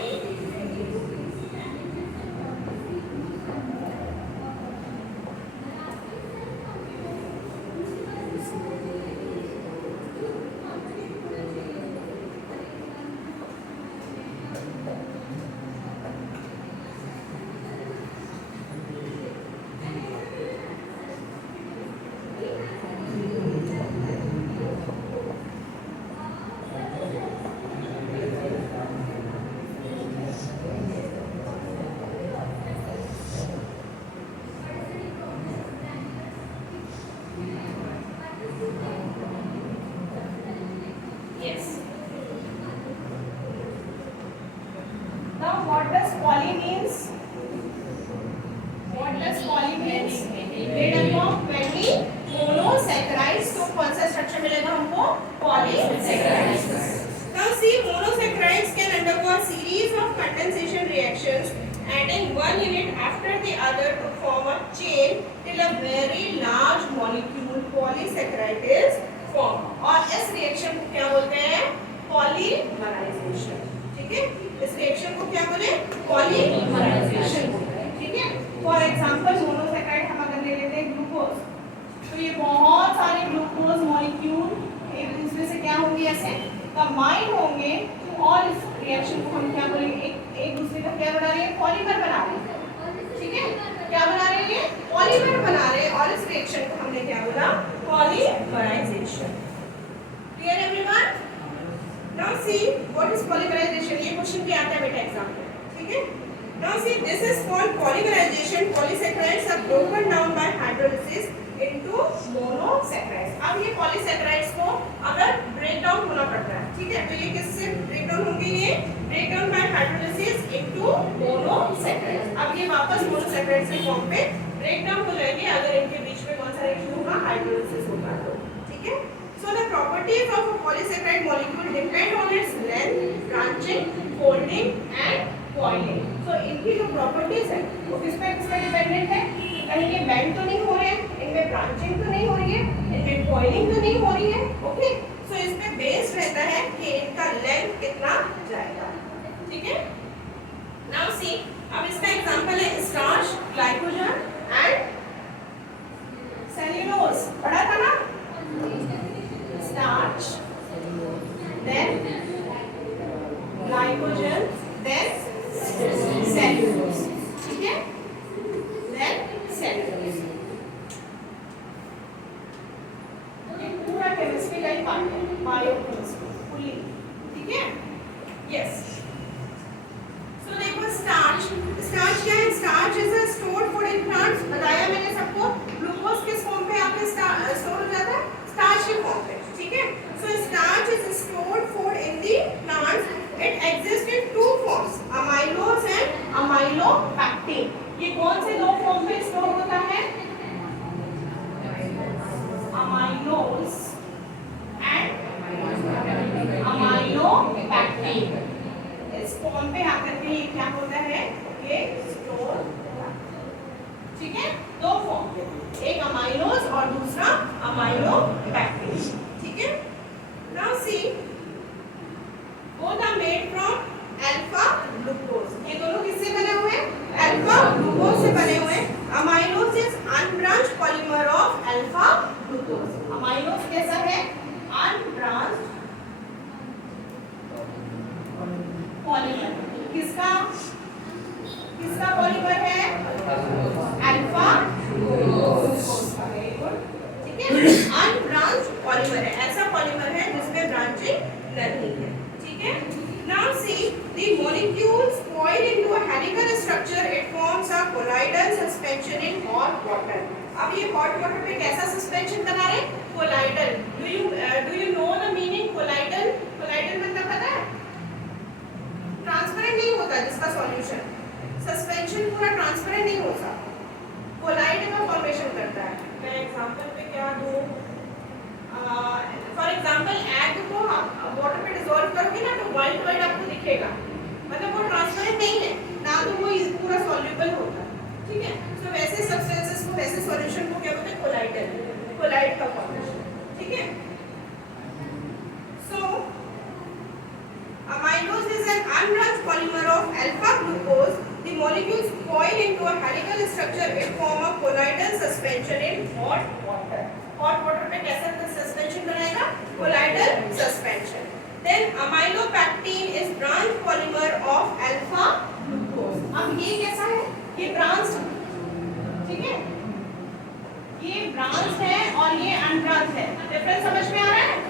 Yes. Now what does poly means? What does poly means? Made up of many monosaccharides. तो कौन सा स्ट्रक्चर मिलेगा हमको? Polysaccharides. Now see, monosaccharides can undergo a series of condensation reactions adding one unit after the other to form a chain till a very large molecule polysaccharide is formed. और इस रिएक्शन को क्या बोलते हैं? पॉलीमराइजेशन, ठीक है? इस रिएक्शन को क्या बोले? पॉलीमराइजेशन बोलते हैं, ठीक है? फॉर एग्जांपल मोनोसैकेराइड हम अगर ले लेते हैं ग्लूकोज, तो ये बहुत सारे ग्लूकोज मॉलिक्यूल एक दूसरे से क्या होंगे? ऐसे कंबाइन होंगे और इस रिएक्शन को हम क्या बोलेंगे? एक दूसरे का क्या बना रहे हैं? पॉलीमर बना रहे हैं, ठीक है? क्या बना रहे हैं? पॉलीमर बना रहे हैं और इस रिएक्शन को हमने क्या बोला? Polymerisation. Clear everyone? Now see what is polymerization. ये क्वेश्चन भी आता है बेटा एग्जाम में, ठीक है? Now see this is called polymerization. Polysaccharides are broken down by hydrolysis into monosaccharides. अब ये polysaccharides को अगर break down होना पड़ता है, ठीक है? तो ये किससे break down होंगे? ये break down by hydrolysis into monosaccharides. अब ये वापस monosaccharides के फॉर्म पे break down हो जाएंगे अगर इनके बीच में कौन सा रिएक्शन होगा? हाइड्रोलिसिस होगा, ठीक है? So the properties of a polysaccharide molecule depend on its length, branching, folding and coiling. So इनकी जो properties है वो किस पे डिपेंडेंट है? कहीं ये बेंड तो नहीं हो रहे हैं, इनमें ब्रांचिंग तो नहीं हो रही है, इनमें कॉइलिंग तो नहीं हो रही है, ओके? सो इस पे बेस रहता है कि इनका लेंथ कितना जाएगा, ठीक है? नाउ सी, अब इसका एग्जांपल है स्टार्च, ग्लाइकोजन एंड सेल्यूलोज। पढ़ा था ना? Starch, then glycogen, then cellulose, ठीक है? Then cellulose. ये पूरा केमिस्ट्री का ही पार्ट है, बायोकेमिस्ट्री फुली, ठीक है? Yes. So देखो स्टार्च, स्टार्च क्या है? Starch is a stored food in plants. बताया मैंने सबको, ग्लूकोज किस फॉर्म पे आपके स्टोर हो जाता है? स्टार्च के फॉर्म पे, ठीक है? So starch is stored food in the plants. It exists in two forms, amylose and amylopectin. ये कौन से दो फॉर्म पे स्टोर होता है? amylose and amylopectin. पैक्टीन। इस फॉर्म पे आकर के ये क्या होता है, ये स्टोर होता है। ठीक है, दो फॉर्म, एक अमाइलोज और दूसरा अमाइलोपैक्टीन। ठीक है, now see both are made from alpha glucose. ये दोनों किससे बने हुए हैं, अल्फा ग्लूकोज से बने हुए हैं। Amylose is unbranched polymer of alpha glucose. Amylose कैसा है, अनब्रांच्ड पॉलीमर। किसका किसका पॉलीमर है, अल्फा ग्लूकोज का। Very good. ठीक है, अनब्रांच्ड पॉलीमर है, ऐसा पॉलीमर है जिसमें ब्रांचिंग नहीं है। ठीक है, now see the molecules coil into a helical structure, it forms a colloidal suspension in hot water. अब ये hot water पे कैसा suspension बना रहे, colloidal। do you know the meaning colloidal? colloidal मतलब पता है, ट्रांसपेरेंट नहीं होता जिसका सॉल्यूशन, सस्पेंशन पूरा ट्रांसपेरेंट नहीं होता, कोलाइड का फॉर्मेशन करता है। मैं एग्जांपल पे क्या दूं, फॉर एग्जांपल एग को आप वाटर में डिसॉल्व करोगे ना तो व्हाइट व्हाइट आपको दिखेगा, मतलब वो ट्रांसपेरेंट नहीं है ना, तो वो पूरा सॉल्युबल होता है। ठीक है, तो वैसे सब्सटेंसेस को, वैसे सॉल्यूशन को क्या बोलते हैं, कोलाइडल, कोलाइड का फॉर्मेशन। ठीक है, सो amylose is an unbranched polymer of alpha glucose. The molecules coil into a helical structure, it form a colloidal suspension in hot water. hot water पे कैसा suspension बनाएगा, colloidal suspension. Then amylopectin is branched polymer of alpha glucose. अब ये कैसा है, ये branched, ठीक है, ये branched है और ये unbranched है। डिफरेंस समझ में आ रहा है?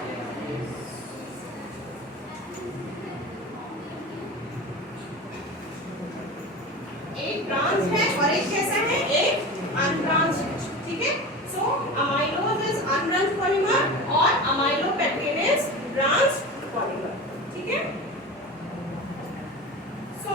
एक ब्रांच है और एक कैसा है, एक अनब्रांच है। ठीक है, सो अमाइलोज इज अनब्रांच पॉलीमर और अमाइलोपेक्टिन इज ब्रांच पॉलीमर। ठीक है, so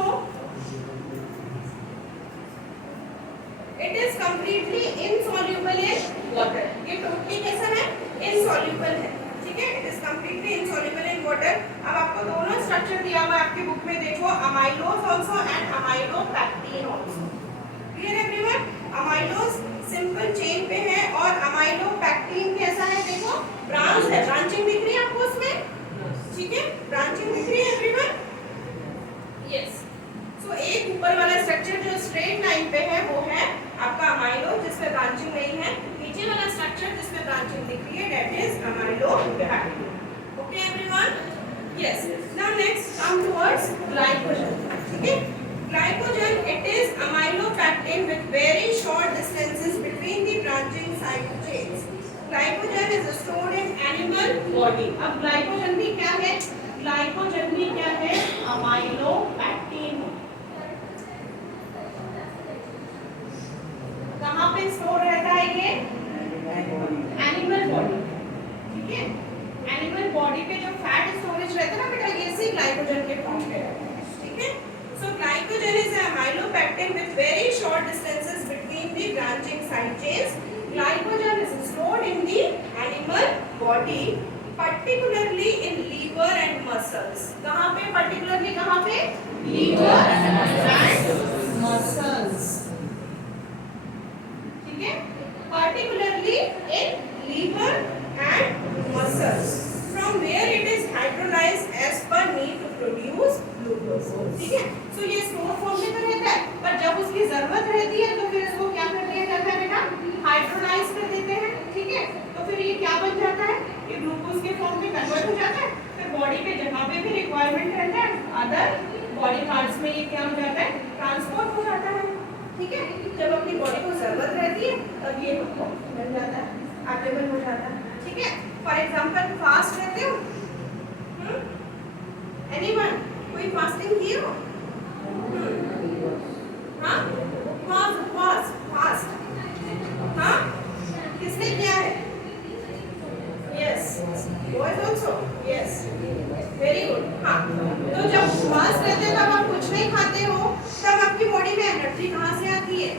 it is completely insoluble in water. ये टोटली कैसा है, इनसॉल्युबल है। ठीक है, it is completely insoluble in water. अब आपको दोनों स्ट्रक्चर दिया हुआ है आपकी बुक में, देखो, amylose also and amylopectin also. Clear everyone? Amylose simple chain पे है और अमाइलोपेक्टिन कैसा है, देखो, ब्रांच है। ब्रांचिंग दिख रही है आपको उसमें? ठीक है, ब्रांचिंग दिख रही है एवरीवन? यस। सो एक ऊपर वाला स्ट्रक्चर जो स्ट्रेट लाइन पे है वो है आपका अमाइलोज, जिसमें ब्रांचिंग नहीं है। नीचे वाला स्ट्रक्चर जिसमें ब्रांचिंग दिख रही है, that is amylopectin. Okay everyone? Yes. Now next come towards glycogen. ठीक है, glycogen it is amylopectin with very short distances between the branching side chains. Glycogen is stored in animal body. अब glycogen भी क्या है, glycogen भी क्या है, amylopectin। कहाँ पे स्टोर रहता है ये, एनिमल बॉडी। ठीक है, एनिमल बॉडी पे जो फैट स्टोरेज रहता है ना बेटा, ये सी ग्लाइकोजन के फॉर्म पे रहता है। ठीक है, so glycogen is a amylopectin with very short distances between the branching side chains. Glycogen is stored in the animal body, particularly in liver and muscles. कहाँ पे, पर्टिकुलरली कहाँ पे, लीवर एंड मसल्स। ठीक है, particularly in liver and muscles, from where it is hydrolyzed as per need to produce glucose. ठीक है, so ये स्टोर फॉर्म में तो रहता है, पर जब उसकी जरूरत रहती है तो फिर इसको क्या कर दिया जाता है बेटा, हाइड्रोलाइज कर देते हैं। ठीक है, तो फिर ये क्या बन जाता है, ये ग्लूकोज के फॉर्म में कन्वर्ट हो जाता है। फिर बॉडी पे जहाँ पे भी रिक्वायरमेंट रहता है, अदर बॉडी पार्ट्स में ये क्या हो जाता है, ट्रांसपोर्ट हो जाता है। ठीक है, जब अपनी बॉडी को जरूरत रहती है तब ये बन जाता है, अवेलेबल हो जाता है। ठीक है, फॉर एग्जाम्पल फास्ट रहते हो, एनीवन, कोई फास्टिंग किए हो? हाँ, फास्ट, हाँ, किसने किया है? Yes, boys also, yes, very good. हाँ, तो जब फास्ट रहते हो तब आप कुछ नहीं खाते हो, तब आपकी बॉडी में एनर्जी कहाँ से आती है?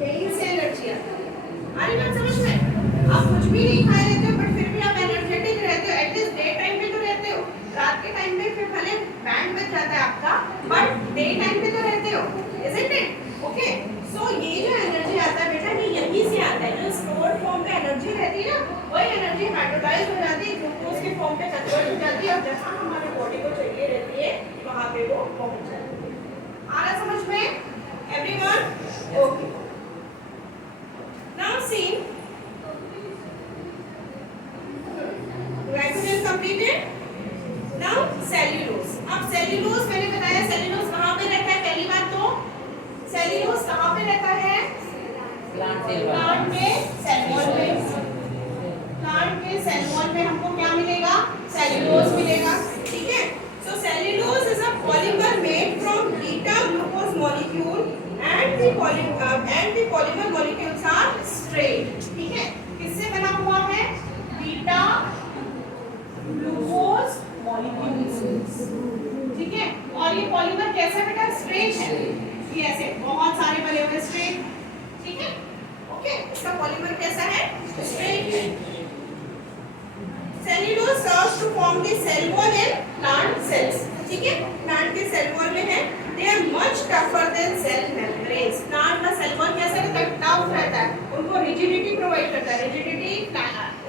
यहीं से एनर्जी आती है। आ रही बात समझ में? आप कुछ भी नहीं खाए रहते हो बट फिर भी आप एनर्जेटिक रहते हो, एटलीस्ट डे टाइम में तो रहते हो, रात के टाइम बैंड बच जाता है आपका, बट डे टाइम पे तो रहते हो, isn't it? ओके, सो ये जो एनर्जी आता है बेटा ये यहीं से आता है, जो स्टोर्ड फॉर्म पे एनर्जी रहती है ना, वही एनर्जी हाइड्रोलाइज हो जाती है, ग्लूकोज के फॉर्म पे कन्वर्ट हो जाती है और जहाँ हमारे बॉडी को चाहिए रहती है वहाँ पे वो पहुँच जाती है। आ रहा समझ में एवरीवन? ओके, नाउ सी ग्लाइकोजन कंप्लीटेड, नाउ सेल्यूलोज। अब सेल्यूलोज मैंने बताया सेल्यूलोज कहाँ पे रहता है, पहली बात तो सेल्यूलोज कहाँ पे रहता है, प्लांट के सेल वॉल में। प्लांट के सेल वॉल में हमको क्या मिलेगा, सेल्यूलोज मिलेगा, ठीक है। So cellulose is a polymer made from beta glucose molecule and the polymer molecules are straight, ठीक है। किससे बना हुआ है, बीटा ग्लूकोज मॉलिक्यूल्स, ठीक है। और ये पॉलीमर कैसा बेटा, स्ट्रेट है, ये ऐसे बहुत सारे बने हुए स्ट्रेट, ठीक है। ओके, इसका पॉलीमर कैसा है, स्ट्रेट है। Cellulose serves to form the cell wall in plant cells, ठीक है। प्लांट के सेल वॉल में है, they are much tougher than cell membranes. Plant का सेल वॉल कैसा रहता है, टफ रहता है, उनको रिजिडिटी प्रोवाइड करता है, रिजिडिटी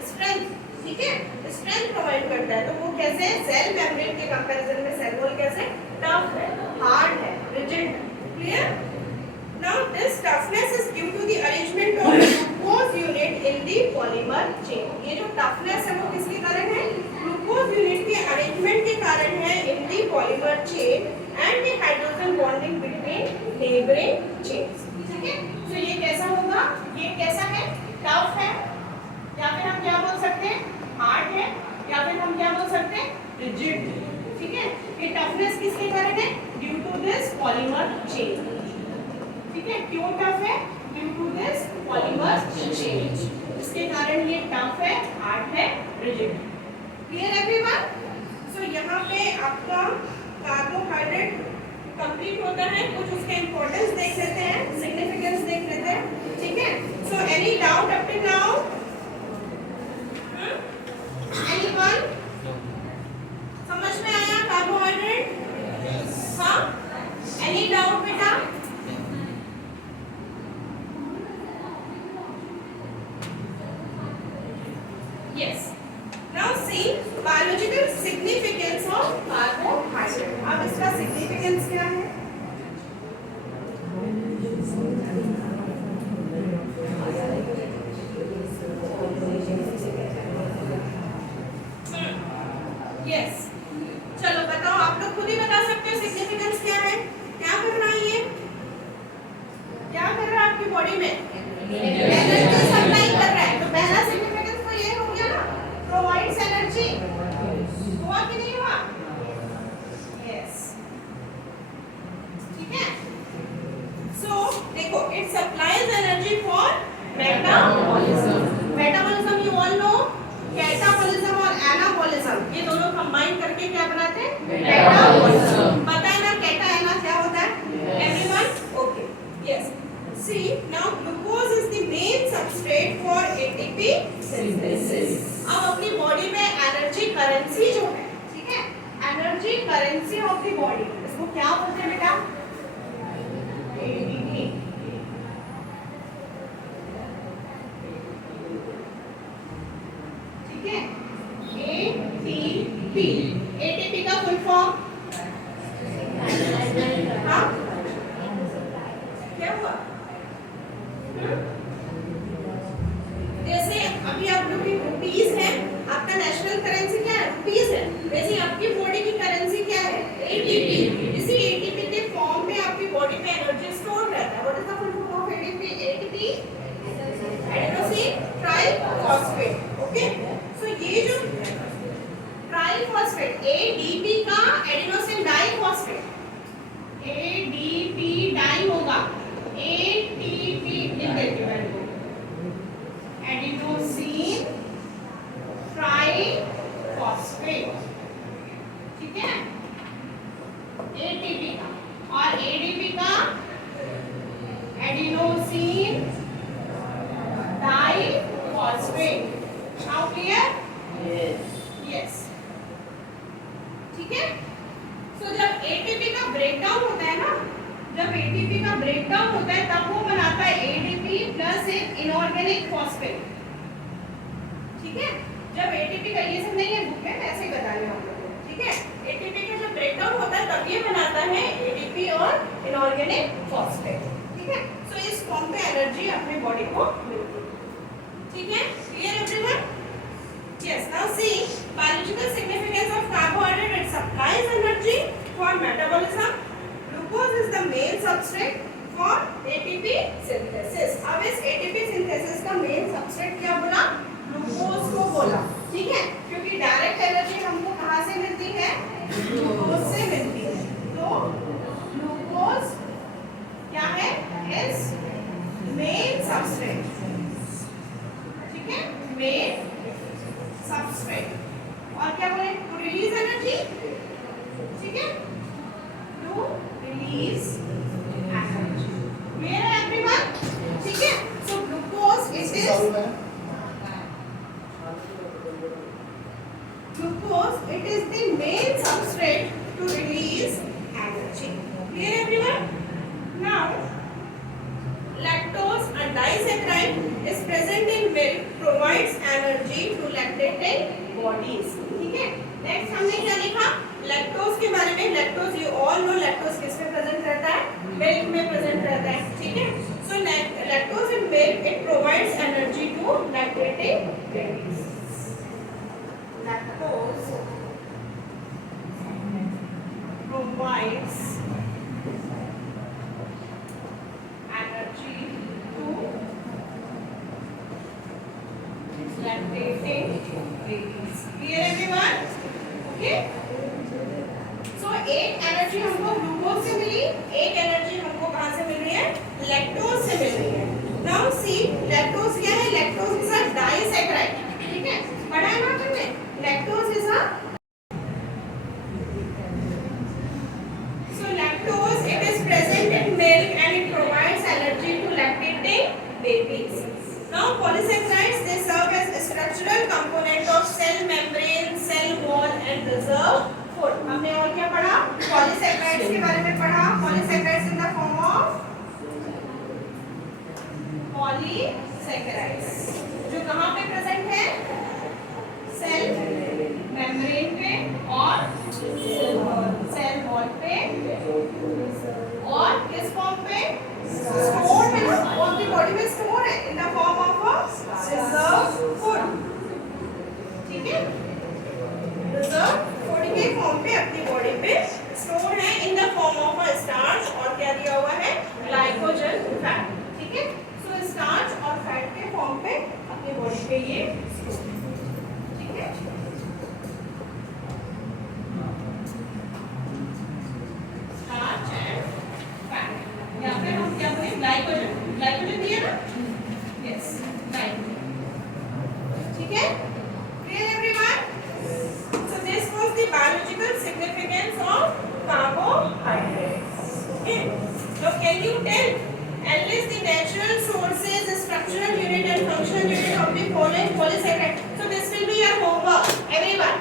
स्ट्रेंथ, ठीक है, स्ट्रेंथ प्रोवाइड करता है। तो वो कैसे, सेल मेम्ब्रेन के कंपैरिजन में सेल वॉल कैसे, टफ है, हार्ड है, रिजिड है, clear. Now this toughness is due to the arrangement of glucose unit in the polymer chain. ये जो टफनेस है वो किसके कारण है, ग्लूकोज यूनिट के अरेंजमेंट के कारण है in the polymer chain and the hydrogen bonding between neighbouring chains, ठीक है। तो ये कैसा होगा, ये कैसा है, टफ है, या फिर हम क्या बोल सकते हैं, हार्ड है, या फिर हम क्या बोल सकते हैं, रिजिड, ठीक है। ये टफनेस किसके कारण है, due to this polymer chain, ठीक है। क्यों टफ है, due to this polymer chain, इसके कारण ये टफ है, हार्ड है, रिजिड। Clear everyone? सो यहाँ पे आपका कार्बोहाइड्रेट कंप्लीट होता है, कुछ उसके इंपॉर्टेंस देख लेते हैं, सिग्निफिकेंस देख लेते हैं, ठीक है। So any doubt up to now, anyone? समझ में आया कार्बोहाइड्रेट? हाँ, एनी डाउट बेटा? Yes. Now see biological significance of carbohydrate. अब इसका significance क्या है? Yes. चलो बताओ, आप लोग खुद ही बता सकते हो significance क्या है? क्या कर रहा है ये? क्या कर रहा है आपकी बॉडी में? एनर्जी सप्लाई कर रहा है। तो पहला significance तो ये हो गया ना, provides energy। हुआ कि नहीं हुआ? Yes. ठीक है। So देखो, it supplies energy for metabolism. Metabolism you all know, catabolism और एनाबॉलिज्म, ये दोनों कंबाइन करके क्या बनाते हैं, मेटाबॉलिज्म। पता है ना कैटा एना क्या होता है, everyone? Okay, yes. See now glucose is the main substrate for ATP synthesis. अब अपनी बॉडी में एनर्जी करेंसी जो है, ठीक है, energy currency of the body, इसको क्या बोलते हैं बेटा, एटीपी। ठीक है, एटीपी। एटीपी का फुल फॉर्म, हाँ क्या हुआ, जैसे अभी आप लोग की रुपीस है, आपका नेशनल करेंसी क्या है, रुपीस है, वैसे आपकी बॉडी की करेंसी क्या है, एटीपी। इसी एटीपी के फॉर्म में आपकी बॉडी में एनर्जी स्टोर रहता है। What is the full form of ATP? ATP adenosine triphosphate. Okay, so ये जो ट्राइफॉस्फेट एडीपी का एडेनोसिन डाइफॉस्फेट, एडीपी डाई होगा, एटीपी इन देखिए एडेनोसिन ट्राइफॉस्फेट, ठीक है, एटीपी का, और एडीपी का adenosine diphosphate. Now clear? Yes, ठीक है। सो जब एटीपी का ब्रेकडाउन होता है ना, जब एटीपी का ब्रेकडाउन होता है तब वो बनाता है एडीपी प्लस एक इनऑर्गेनिक फॉस्फेट। ठीक है, जब एटीपी का, ये सब नहीं है बुक में, ऐसे ही बता रही हूं आप लोगों को। ठीक है, एटीपी का जब ब्रेकडाउन होता है तब ये बनाता है एडीपी और इनऑर्गेनिक फॉस्फेट। ठीक है, सो इस फॉर्म पे एनर्जी अपने बॉडी को मिलती है। ठीक है, clear everyone? Yes, now see biological significance of carbohydrate. It supplies energy for metabolism. Glucose is the main substrate for ATP synthesis. अब इस ATP synthesis का main substrate क्या बोला? ग्लूकोज को बोला। ठीक है, क्योंकि डायरेक्ट एनर्जी हमको कहाँ से मिलती है? ग्लूकोज से मिलती है। तो ग्लूकोज क्या है? इस मेन सबस्ट्रेट। ठीक है, मेन सबस्ट्रेट। और क्या बोले? To release energy. ठीक है, टू रिलीज एनर्जी। क्लियर है एवरीवन? ठीक है, so glucose is glucose, it is the main substrate to release energy. Clear everyone? Now, lactose, a disaccharide, is present in milk, provides energy to lactating bodies. ठीक है? Next हमने क्या लिखा? लैक्टोज के बारे में। Lactose, you all know lactose किस में प्रेजेंट रहता है? मिल्क में प्रेजेंट रहता है। ठीक है? So lactose in milk, it provides energy to lactating babies. Lactose provides energy to lactating babies. Clear everyone? Okay. So एक एनर्जी हमको ग्लूकोज से मिली, एक एनर्जी हमको कहाँ से मिल रही है? लैक्टोज से मिल रही है। Now see, लैक्टोज क्या है? Lactose is a disaccharide. ठीक है, पढ़ा है ना तुमने? Lactose is a, so lactose, it is present in milk and it provides energy to lactating babies. Now polysaccharides, they serve as a structural component of cell membrane, cell wall and reserve food. हमने और क्या पढ़ा? polysaccharides के बारे में पढ़ा। polysaccharides in the form of polysaccharides, जो कहाँ पे प्रेजेंट है? सेल मेम्ब्रेन पे और सेल वॉल पे, और किस फॉर्म पे? स्टोर है ना, वो अपनी बॉडी में स्टोर है in the form of a reserve food. ठीक है, रिजर्व फूड के फॉर्म पे अपनी बॉडी पे स्टोर है in the form of a starch, और क्या दिया हुआ है? Glycogen fat. ठीक है, सो स्टार्च और फैट के फॉर्म पे अपनी बॉडी पे ये स्टोर है। ठीक है, स्टार्च एंड फैट, या फिर हम क्या बोले? ग्लाइकोजन। ग्लाइकोजन दिया ना? Yes, glycogen. ठीक है, clear everyone? So this was the biological significance of carbohydrates. Okay, so can you tell is the natural sources, structural unit and functional unit of the following polysaccharide? So this will be your homework everyone.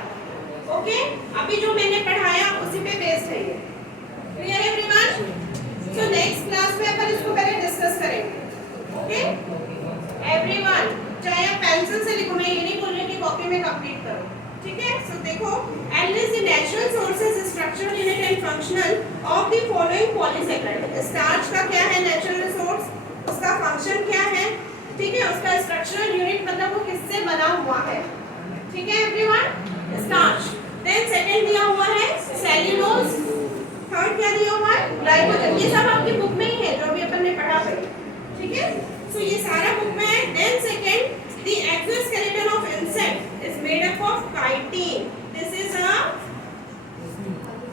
Okay, अभी जो मैंने पढ़ाया उसी पे बेस्ड है ये। Clear everyone? So next class में अपन इसको पहले डिस्कस करेंगे। Okay, everyone, चाहे आप पेंसिल से लिखो, मैं ये नहीं बोल रही कि कॉपी में कंप्लीट करो। ठीक है, सो देखो, analyse the natural sources, structural unit and functional of the following polysaccharide. Starch का क्या है नेचुरल सोर्स, उसका फंक्शन क्या है? ठीक है, उसका स्ट्रक्चरल यूनिट मतलब वो किससे बना हुआ है? ठीक है एवरीवन, स्टार्च। देन सेकंड दिया हुआ है सेल्यूलोज, थर्ड क्या दिया हुआ है? ग्लाइकोजन। ये सब आपकी बुक में ही है जो अभी अपन ने पढ़ा है। ठीक है, सो ये सारा बुक में है। Then second, the exoskeleton of insect is made up of chitin.